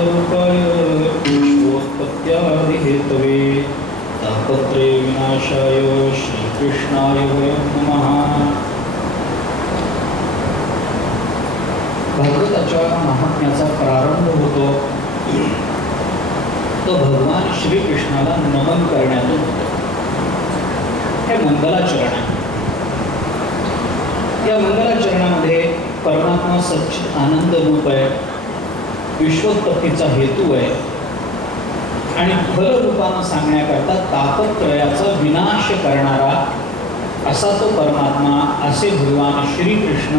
आनंदरूपाय विश्वोत्पत्त्यादिहेतवे तापत्रय विनाशाय श्रीकृष्णाय वयं नमः. भागवताच्या महात्म्याचा प्रारंभ होतो तो भगवान श्रीकृष्णाला नमन करण्यातून होतो. हे मंगलाचरण आहे. या मंगलाचरणामध्ये परमात्मा सच्चित आनंद रूप आहे, विश्वोत्पत्तीचा हेतू आहे आणि फलरूपानं सांगण्याकरता तापत्रयाचा विनाश करणारा असा तो परमात्मा, असे भगवान श्रीकृष्ण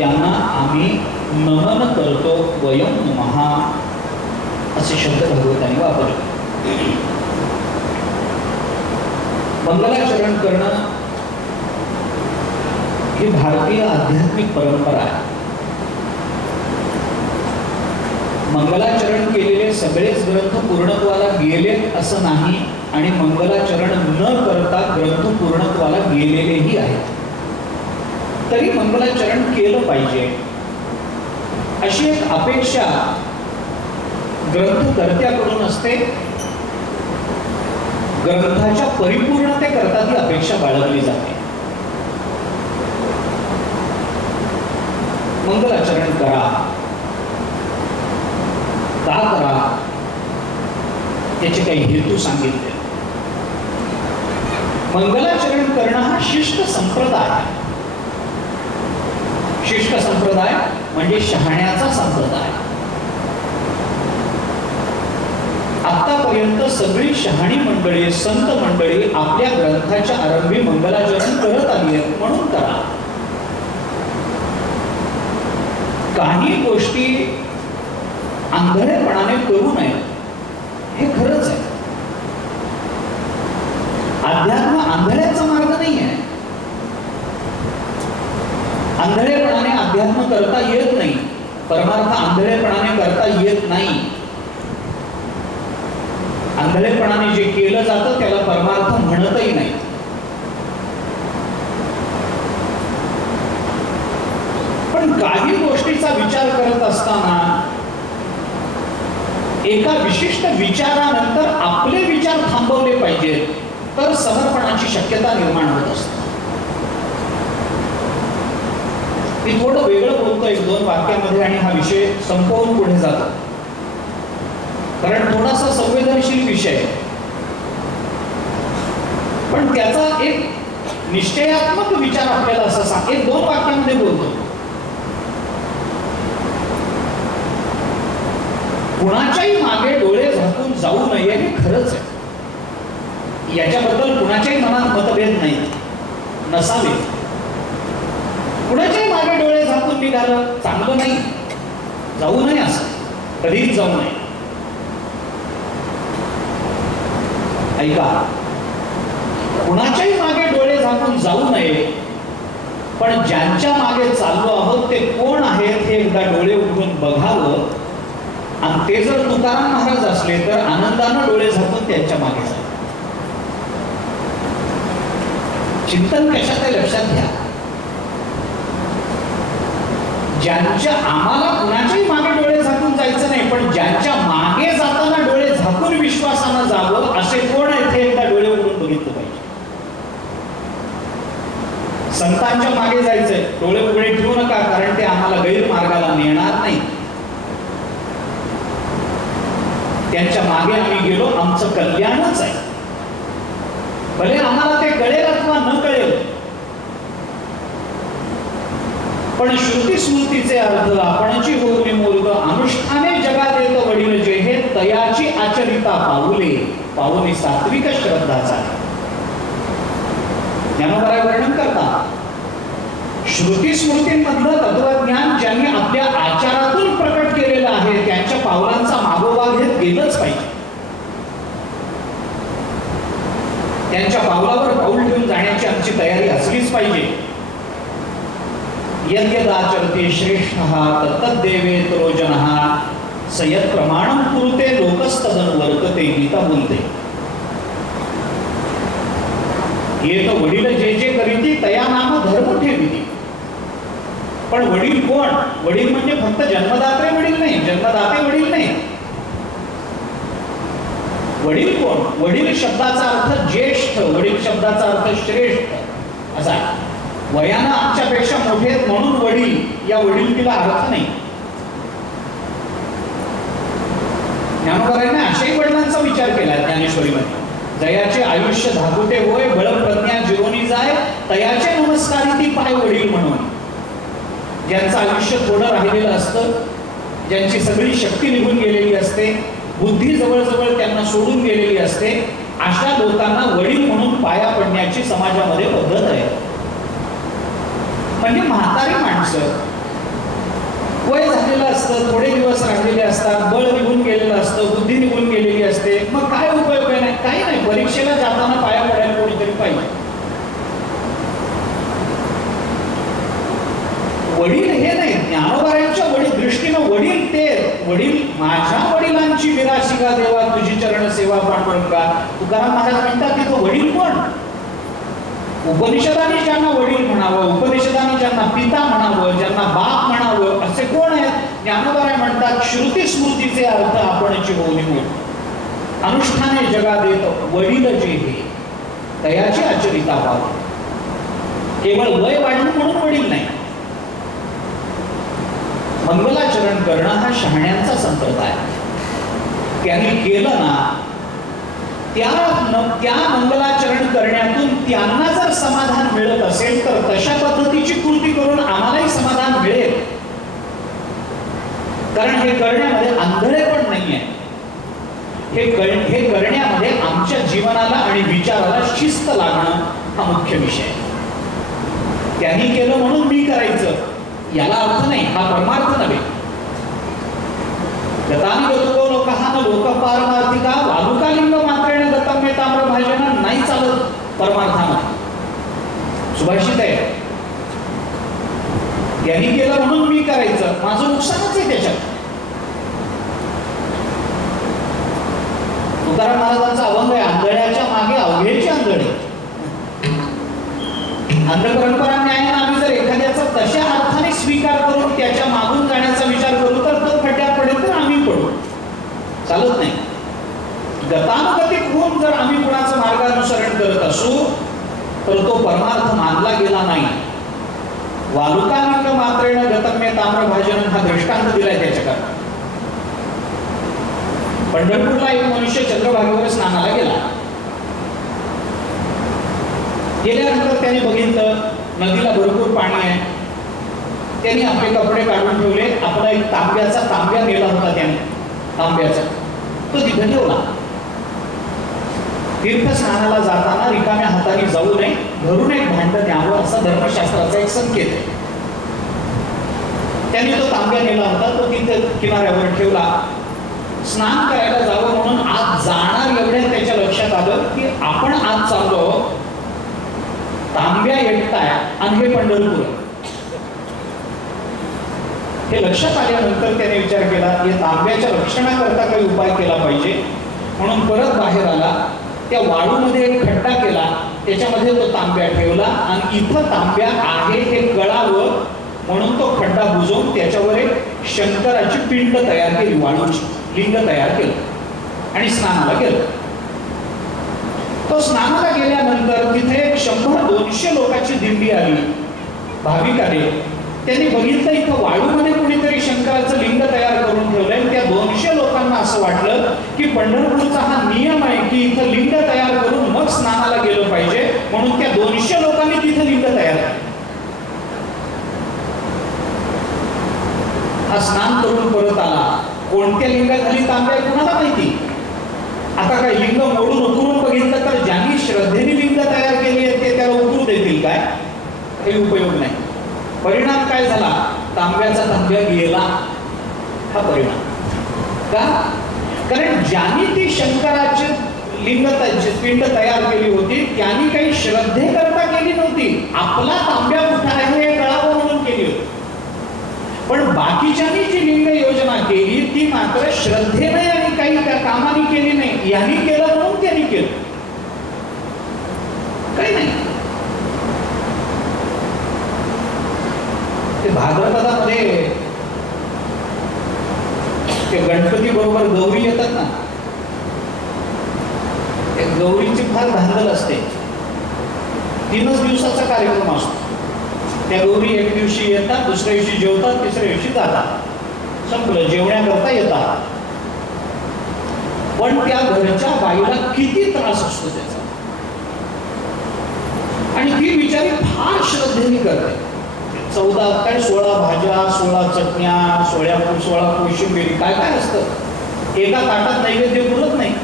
यांना आम्ही नमन करतो. वयं नमः असे शब्द भगवतांनी वापरले. मंगलाचरण करणं ही भारतीय आध्यात्मिक परंपरा आहे. मंगलाचरण केलेले सगळेच ग्रंथ पूर्णत्वाला गेलेत असं नाही आणि मंगलाचरण न करता ग्रंथ पूर्णत्वाला गेलेलेही आहेत. तरी मंगलाचरण केलं पाहिजे अशी एक अपेक्षा ग्रंथकर्त्याकडून असते. ग्रंथाच्या परिपूर्णतेकरता ती अपेक्षा बाळगली जाते. मंगलाचरण करा, का करा त्याचे काही हेतू सांगितले. मंगलाचरण करणं हा शिष्ट संप्रदाय. शिष्ट संप्रदाय म्हणजे शहाण्याचा संप्रदाय. आतापर्यंत सगळी शहाणी मंडळी, संत मंडळी आपल्या ग्रंथाच्या आरंभी मंगलाचरण करत आली आहेत म्हणून करा. काही गोष्टी आंधळेपणाने करू नये हे खरंच आहे. अध्यात्म आंधळ्याचा मार्ग नाही आहे. आंधळेपणाने अध्यात्म करता येत नाही. परमार्थ आंधळेपणाने करता येत नाही. आंधळेपणाने जे केलं जातं त्याला परमार्थ म्हणतही नाही. पण काही गोष्टीचा विचार करत असताना एका विशिष्ट विचारानंतर आपले विचार थांबवले पाहिजेत तर समर्पणाची शक्यता निर्माण होत असते. मी थोडं वेगळं बोलतो एक दोन वाक्यामध्ये आणि हा विषय संपवून पुढे जातो, कारण थोडासा संवेदनशील विषय पण त्याचा एक निश्चयात्मक विचार आपल्याला असं सांग. एक दोन वाक्यामध्ये बोलतो. कुणाच्याही मागे डोळे झाकून जाऊ नये हे खरंच आहे. याच्याबद्दल कुणाच्याही मनात मतभेद नाही, नसावे. कुणाच्याही मागे डोळे झाकून निघालं चांगलं नाही, जाऊ नये, असं कधीच जाऊ नये. ऐका, कुणाच्याही मागे डोळे झाकून जाऊ नये, पण ज्यांच्या मागे चाललो आहोत ते कोण आहेत हे एकदा डोळे उघडून बघावं. आणि ते जर तुकाराम महाराज असले तर आनंदानं डोळे झाकून त्यांच्या मागे जावं. चिंतन कशात आहे लक्षात घ्या. ज्यांच्या आम्हाला कुणाच्याही मागे डोळे झाकून जायचं नाही, पण ज्यांच्या मागे जाताना डोळे झाकून विश्वासानं जावं असे कोण आहेत हे एकदा डोळे उघडून बघितलं पाहिजे. संतांच्या मागे जायचंय, डोळे उघडे ठेवू नका, कारण ते आम्हाला गैरमार्गाला नेणार नाही. त्यांच्या मागे आम्ही गेलो आमचं कल्याणच आहे. भले आम्हाला ते कळेल अथवा न कळेल, पण श्रुती स्मृतीचे अर्थ आपणची होऊन मूर्ख अनुष्ठाने जगात येत वडील जे हे तयाची आचरिता पाऊले पाऊले सात्विक श्रद्धाचा. ज्ञानोबराय वर्णन करतात, श्रुती स्मृतींमधलं तत्वज्ञान ज्यांनी आपल्या आचारातून प्रकट केलेलं आहे त्यांच्या पावलांचा मागोवा घेत गेलंच पाहिजे. त्यांच्या पावलावर पाऊल ठेवून जाण्याची आमची तयारी असलीच पाहिजे. यद्यदाचरते श्रेष्ठः तत्तद्देवेतरो जनः स यत् प्रमाणं कुरुते लोकस्तदनुवर्तते. गीता बोलते, येत वडील जे जे करीती तया नाम धर्म ठेविती. पण वडील कोण? वडील म्हणजे फक्त जन्मदाते वडील नाही, जन्मदाते वडील नाही. वडील कोण? वडील शब्दाचा अर्थ ज्येष्ठ, वडील शब्दाचा अर्थ श्रेष्ठ असा. वयानं आमच्यापेक्षा मोठे म्हणून वडील, या वडीलकीला अर्थ नाही. ज्ञानोबारायांनी अशाही वडिलांचा विचार केला ज्ञानेश्वरीमध्ये. जयाचे आयुष्य धातुते होय, बळ प्रज्ञा जिरोनी जाय, तयाचे नमस्कारी ती पाय वडील म्हणून. ज्यांचं आयुष्य थोडं राहिलेलं असतं, ज्यांची सगळी शक्ती निघून गेलेली असते, बुद्धी जवळजवळ त्यांना सोडून गेलेली असते, अशा लोकांना वडील म्हणून पाया पडण्याची समाजामध्ये पद्धत आहे. म्हणजे म्हातारी माणसं, वय झालेलं असतं, थोडे दिवस राहिलेले असतात, बळ निघून गेलेलं असतं, बुद्धी निघून गेलेली असते, मग काय उपयोग नाही? काही नाही. परीक्षेला जाताना पाया पडायला कोणीतरी पाहिजे. वडील हे नाही, ज्ञानोबारायांच्या वडील दृष्टीनं वडील ते वडील. माझ्या वडिलांची विराशिका देवा तुझी चरण सेवा पांडुरंगा. तुकाराम महाराज म्हणतात की तो वडील कोण? उपनिषदांनी ज्यांना वडील म्हणावं, उपनिषदांनी ज्यांना पिता म्हणावं, ज्यांना बाप म्हणावं, असे कोण आहेत? ज्ञानोबा म्हणतात श्रुती स्मृतीचे अर्थ आपणची होऊन अनुष्ठाने जगा देत वडील जे हे तयाची आचरिता व्हावं. केवळ वय वाढणं म्हणून वडील नाही. मंगलाचरण करणं हा शहाण्यांचा संप्रदाय. त्यांनी केलं ना, त्या मंगलाचरण करण्यातून त्यांना जर समाधान मिळत असेल तर तशा पद्धतीची कृती करून आम्हालाही समाधान मिळेल. कारण हे करण्यामध्ये आंधळे पण नाहीये. हे करण्यामध्ये आमच्या जीवनाला आणि विचाराला शिस्त लागणं हा मुख्य विषय. त्यांनी केलं म्हणून मी करायचं याला अर्थ नाही, हा परमार्थ नव्हे. गतानी गतो लोकः न लोक पारमार्थिका वालुकालिंग मात्रेण गतम्य ताम्र भाजन नाही चालत परमार्थामध्ये. सुभाषित आहे, यांनी केलं म्हणून मी करायचं, माझं नुकसानच आहे त्याच्यात. तुकाराम महाराजांचा अभंग आहे, आंधळ्याच्या मागे अवघेची आंधळी. अंधपरंपरा न्यायाने आम्ही जर एखाद्याचा तशा अर्थाने स्वीकार करून त्याच्या मागून जाण्याचा विचार करू तर तो खड्ड्यात पडेल तर आम्ही पडू. चालत नाही. गतानुगतिक होऊन जर आम्ही कुणाचं मार्गानुसरण करत असू तर तो परमार्थ मानला गेला नाही. वालुकालिंग मात्रेण गतम्य ताम्र भाजन हा दृष्टांत दिलाय त्याच्याकडे. पंढरपूरला एक मनुष्य चंद्रभागेवर स्नानाला गेला. गेल्यानंतर त्याने बघितलं नदीला भरपूर पाणी आहे. त्यांनी आपले कपडे काढून ठेवले. आपला एक तांब्या नेला होता त्याने, तांब्याचा तो तिथे ठेवला. तीर्थ स्नानाला जाताना रिकाम्या हाताने जाऊ नये, घरून एक भांड न्यावं असा धर्मशास्त्राचा एक संकेत आहे. त्यांनी तो तांब्या नेला होता, तो तिथे किनाऱ्यावर ठेवला. स्नान करायला जावं म्हणून आज जाणार एवढ्या त्याच्या लक्षात आलं की आपण आज चाललो, तांब्या एकटाय आणि हे पंढरपूर. हे लक्षात आल्यानंतर त्याने विचार केला या तांब्याच्या रक्षणाकरता काही उपाय केला पाहिजे. म्हणून परत बाहेर आला, त्या वाळूमध्ये एक खड्डा केला, त्याच्यामध्ये तो तांब्या ठेवला आणि इथं तांब्या आहे हे कळावं म्हणून तो खड्डा बुजवून त्याच्यावर एक शंकराची पिंड तयार केली, वाळूची लिंग तयार केलं आणि स्नानाला गेलं. तो स्नानाला गेल्यानंतर तिथे 100-200 लोकांची दिंडी आली, भाविक आले. त्यांनी बघितलं इथं वाळूमध्ये कुणीतरी शंकराचं लिंग तयार करून ठेवलंय. त्या 200 लोकांना असं वाटलं की पंढरपूरचा हा नियम आहे की इथं लिंग तयार करून मग स्नानाला गेलं पाहिजे. म्हणून त्या 200 लोकांनी तिथं लिंग तयार केलं. हा स्नान करून परत आला. कोणत्या लिंगाखाली तांब्या कुणाला माहिती. आता काय लिंग मोडून उकरून बघितलं तर ज्यांनी श्रद्धेने लिंग तयार केली आहे ते त्याला उकरू देतील काय? काही उपयोग नाही. परिणाम काय झाला? तांब्याचा तांब्या गेला हा परिणाम. का? कारण ज्यांनी ती शंकराची लिंग पिंड तयार केली होती त्यांनी काही श्रद्धेकरता केली नव्हती, आपला तांब्या कुठे आहे हे कळावं म्हणून केली होती. पण बाकीच्यांनी जी लिंग योजना केली ती मात्र श्रद्धेने आणि काही कामाने केली नाही. यांनी केलं म्हणून त्यांनी केलं, काही नाही. ते भाद्रपदामध्ये ते गणपती बरोबर गौरी येतात ना, गौरीची फार धांदल असते. 3च दिवसाचा कार्यक्रम असतो. त्या गौरी एक दिवशी येतात, दुसऱ्या दिवशी जेवतात, तिसऱ्या दिवशी जातात, संपलं. जेवण्याकरता येतात. पण त्या घरच्या बाईला किती त्रास असतो त्याचा. आणि ती बिचारी फार श्रद्धेने करते. 16 भाज्या, 16 चटण्या, 16 कोशिंबीर, काय काय असतं. एका ताटात नैवेद्य पुरत नाही.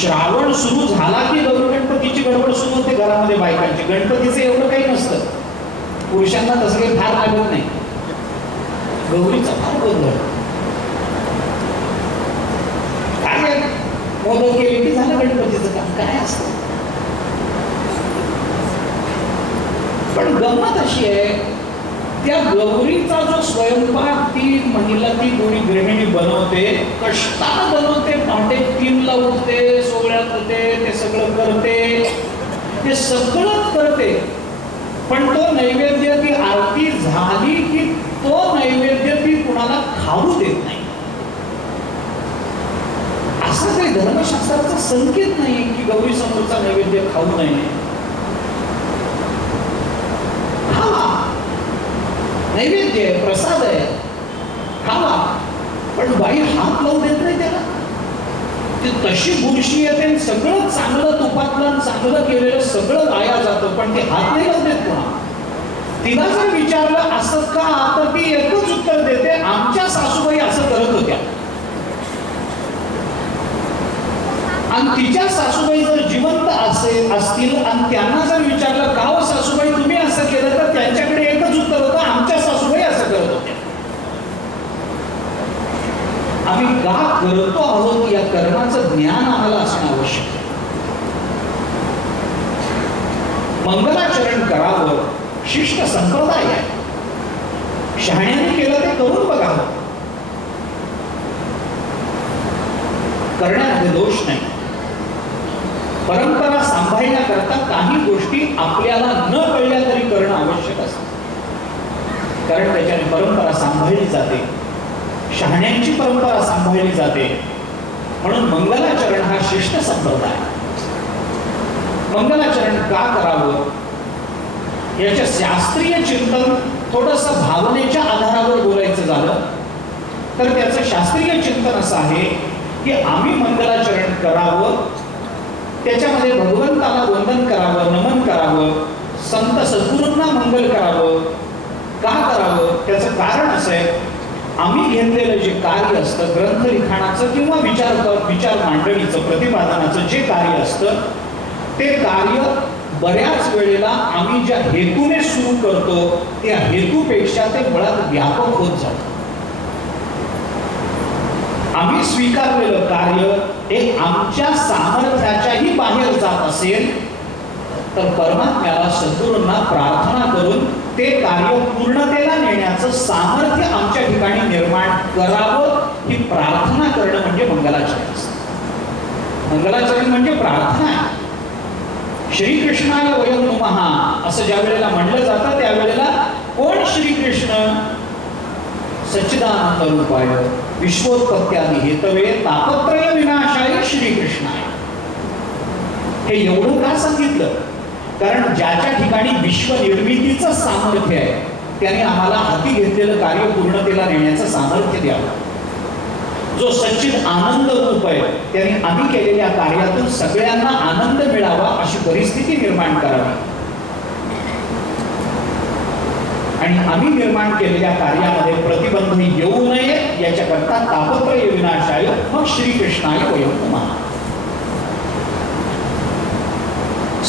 श्रावण सुरू झाला की गौरी गणपतीची गडबड सुरू होते घरामध्ये बायकांची. गणपतीचं एवढं काही नसतं, पुरुषांना तसं काही फार लागत नाही. गौरीचा फार गोंधळ. काय मोदक केले की झालं गणपतीचं काम, काय असतं. पण गंमत अशी आहे, त्या गौरीचा जो स्वयंपाक ती महिला, ती गौरी गृहिणी बनवते, कष्टानं बनवते. पहाटे 3ला उठते, सोहळ्यात होते, ते सगळं करते, ते सगळं करते. पण तो नैवेद्य, ती आरती झाली की तो नैवेद्य ती कुणाला खाऊ देत नाही. असा काही धर्मशास्त्राचा संकेत नाही की गौरी समोरचा नैवेद्य खाऊ नये. नैवेद्य आहे, प्रसाद आहे, खावा, पण बाई हात लावू देत नाही त्याला. ती तशी बुरशी येते, सगळं चांगलं तुपातलं चांगलं केलेलं सगळं वाया जातं, पण ते हात नाही लावू देत कोणा. तिला जर विचारलं असं का, तर ती एकच उत्तर देते, आमच्या सासूबाई असं करत होत्या. आणि तिच्या सासूबाई जर जिवंत असतील आणि त्यांना जर विचारलं का हो सासूबाई तुम्ही असं केलं, तर त्यांच्याकडे एकच उत्तर होतं, आमच्या सासूबाई असं करत होत्या. आम्ही का करतो आहोत या कर्माचं ज्ञान आम्हाला असणं आवश्यक. मंगलाचरण करावं शिष्ट संप्रदाय आहे. शहाण्याने केलं ते करून बघावं, करण्यामध्ये दोष नाही. परंपरा सांभाळण्याकरता काही गोष्टी आपल्याला न कळल्या तरी करणं आवश्यक असतं, कारण त्याच्याने परंपरा सांभाळली जाते, शहाण्यांची परंपरा सांभाळली जाते. म्हणून मंगलाचरण हा शिष्ट संप्रदाय. मंगलाचरण का करावं याचे शास्त्रीय चिंतन थोडंसं भावनेच्या आधारावर बोलायचं झालं तर त्याचं शास्त्रीय चिंतन असं आहे की आम्ही मंगलाचरण करावं, त्याच्यामध्ये भगवंताला वंदन करावं, नमन करावं, संत सद्गुरूंना मंगल करावं. का करावं त्याचं कारण असं आहे, आम्ही घेतलेलं जे कार्य असतं ग्रंथ लिखाणाचं किंवा विचार मांडणीचं, प्रतिपादनाचं जे कार्य असतं ते कार्य बऱ्याच वेळेला आम्ही ज्या हेतूने सुरू करतो त्या हेतूपेक्षा ते मुळात व्यापक होत जातं. आम्ही स्वीकारलेलं कार्य हे आमच्या सामर्थ्याच्याही बाहेर जात असेल तर परमात्म्याला सद्गुरूंना प्रार्थना करून ते कार्य पूर्णतेला नेण्याचं सामर्थ्य आमच्या ठिकाणी निर्माण करावं ही प्रार्थना करणं म्हणजे मंगलाचरण असतं. मंगलाचरण म्हणजे प्रार्थना आहे. श्रीकृष्णाय वयं नमः असं ज्या वेळेला म्हणलं जातं त्यावेळेला कोण श्रीकृष्ण? सच्चिदानंद रूपाय विश्वोत्पत्त्यादि हेतवे तापत्रय विनाशाय श्रीकृष्णाय. हे एवढं का सांगितलं? कारण ज्याच्या ठिकाणी विश्व निर्मितीचं सामर्थ्य आहे त्याने आम्हाला हाती घेतलेलं कार्य पूर्णतेला नेण्याचं सामर्थ्य द्यावं. जो सच्चिद आनंद रूप आहे त्याने आम्ही केलेल्या कार्यातून सगळ्यांना आनंद मिळावा अशी परिस्थिती निर्माण करावी. आणि आम्ही निर्माण केलेल्या कार्यामध्ये प्रतिबंध येऊ नये याच्याकरता तापत्रय विनाशाय मग श्रीकृष्णाय वयं नमः.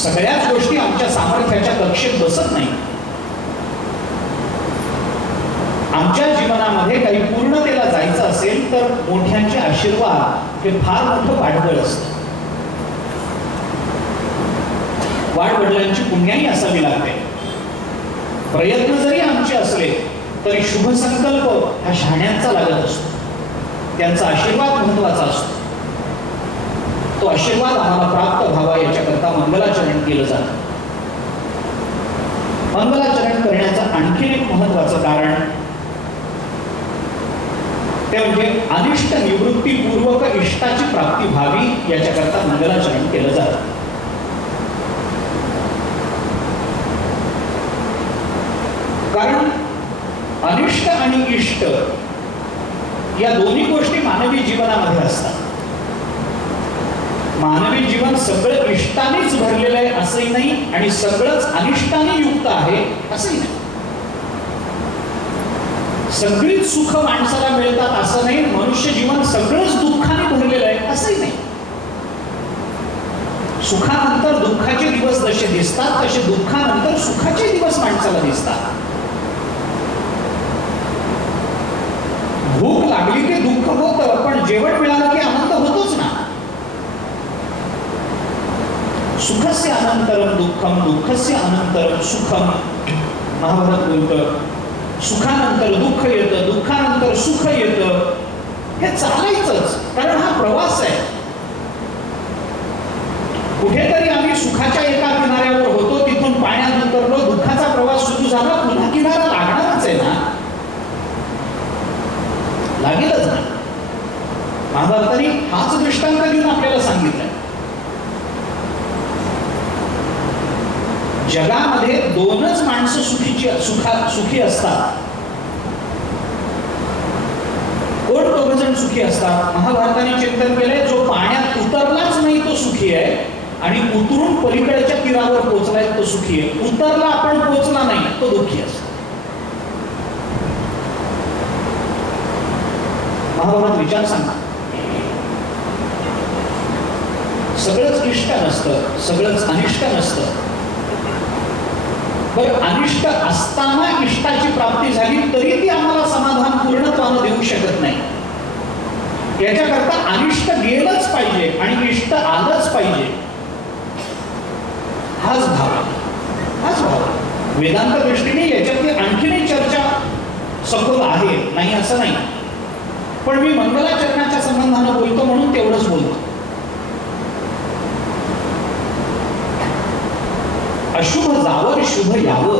सगळ्याच गोष्टी आमच्या सामर्थ्याच्या कक्षेत बसत नाही. आमच्या जीवनामध्ये काही पूर्णतेला जायचं असेल तर मोठ्यांचे आशीर्वाद हे फार मोठं पाठबळ असतं. वाडवडिलांची पुण्याई असावी लागते. प्रयत्न जरी आमचे असले तरी शुभ संकल्प हा शहाण्यांचा लागत असतो. त्यांचा आशीर्वाद महत्वाचा असतो. तो आशीर्वाद आम्हाला प्राप्त व्हावा याच्याकरता मंगलाचरण केलं जातं. मंगलाचरण करण्याचं आणखी एक महत्वाचं कारण ते म्हणजे अनिष्ट निवृत्तीपूर्वक इष्टाची प्राप्ती व्हावी याच्याकरता मंगलाचरण केलं जातं. कारण अनिष्ट आणि इष्ट या दोन्ही गोष्टी मानवी जीवनामध्ये असतात. मानवी जीवन सगळं इष्टानेच भरलेलं आहे असंही नाही आणि सगळंच अनिष्टाने युक्त आहे असंही नाही. सगळीच सुख माणसाला मिळतात असं नाही. मनुष्य जीवन सगळंच दुःखाने भरलेलं आहे असंही नाही. सुखानंतर दुःखाचे दिवस जसे दिसतात तसे दुःखानंतर सुखाचे दिवस माणसाला दिसतात. भूक लागली की दुःख होतं, पण जेवण मिळालं की आनंद होतोच ना. सुखस्य अनंतरम दुःखम दुःखस्य अनंतरम सुखम महाभारत बोलतं. सुखानंतर दुःख येतं, दुःखानंतर सुख येतं. हे चालायचंच, कारण हा प्रवास आहे. कुठेतरी आम्ही सुखाच्या एका किनाऱ्यावर होतो, तिथून पाण्यात उतरलो, दुःखाचा प्रवास सुरू झाला, पुन्हा किनारा लागणारच आहे ना, लागेलच ना. महाभारताने हाच दृष्टांत देऊन आपल्याला सांगितलं. जगामध्ये दोनच माणसं सुखी असतात. कोण दोघ जण सुखी असतात? महाभारताने चिंतन केलंय, जो पाण्यात उतरलाच नाही तो सुखी आहे आणि उतरून पलीकडच्या तीरावर पोहोचलाय तो सुखी आहे. उतरला आपण पोहोचला नाही तो दुःखी असतो. महाभारत विचार सांगा. सगळंच इष्ट नसतं, सगळंच अनिष्ट नसतं. बरं, अनिष्ट असताना इष्टाची प्राप्ती झाली तरी ती आम्हाला समाधान पूर्णत्वानं देऊ शकत नाही. याच्याकरता अनिष्ट गेलंच पाहिजे आणि इष्ट आलंच पाहिजे. हाच भाव. वेदांत दृष्टीने याच्यातली आणखीनही चर्चा सखोल आहे, नाही असं नाही, पण मी मंगलाचरणाच्या संबंधानं बोलतो म्हणून तेवढंच बोलतो. अशुभ जावर शुभ यावं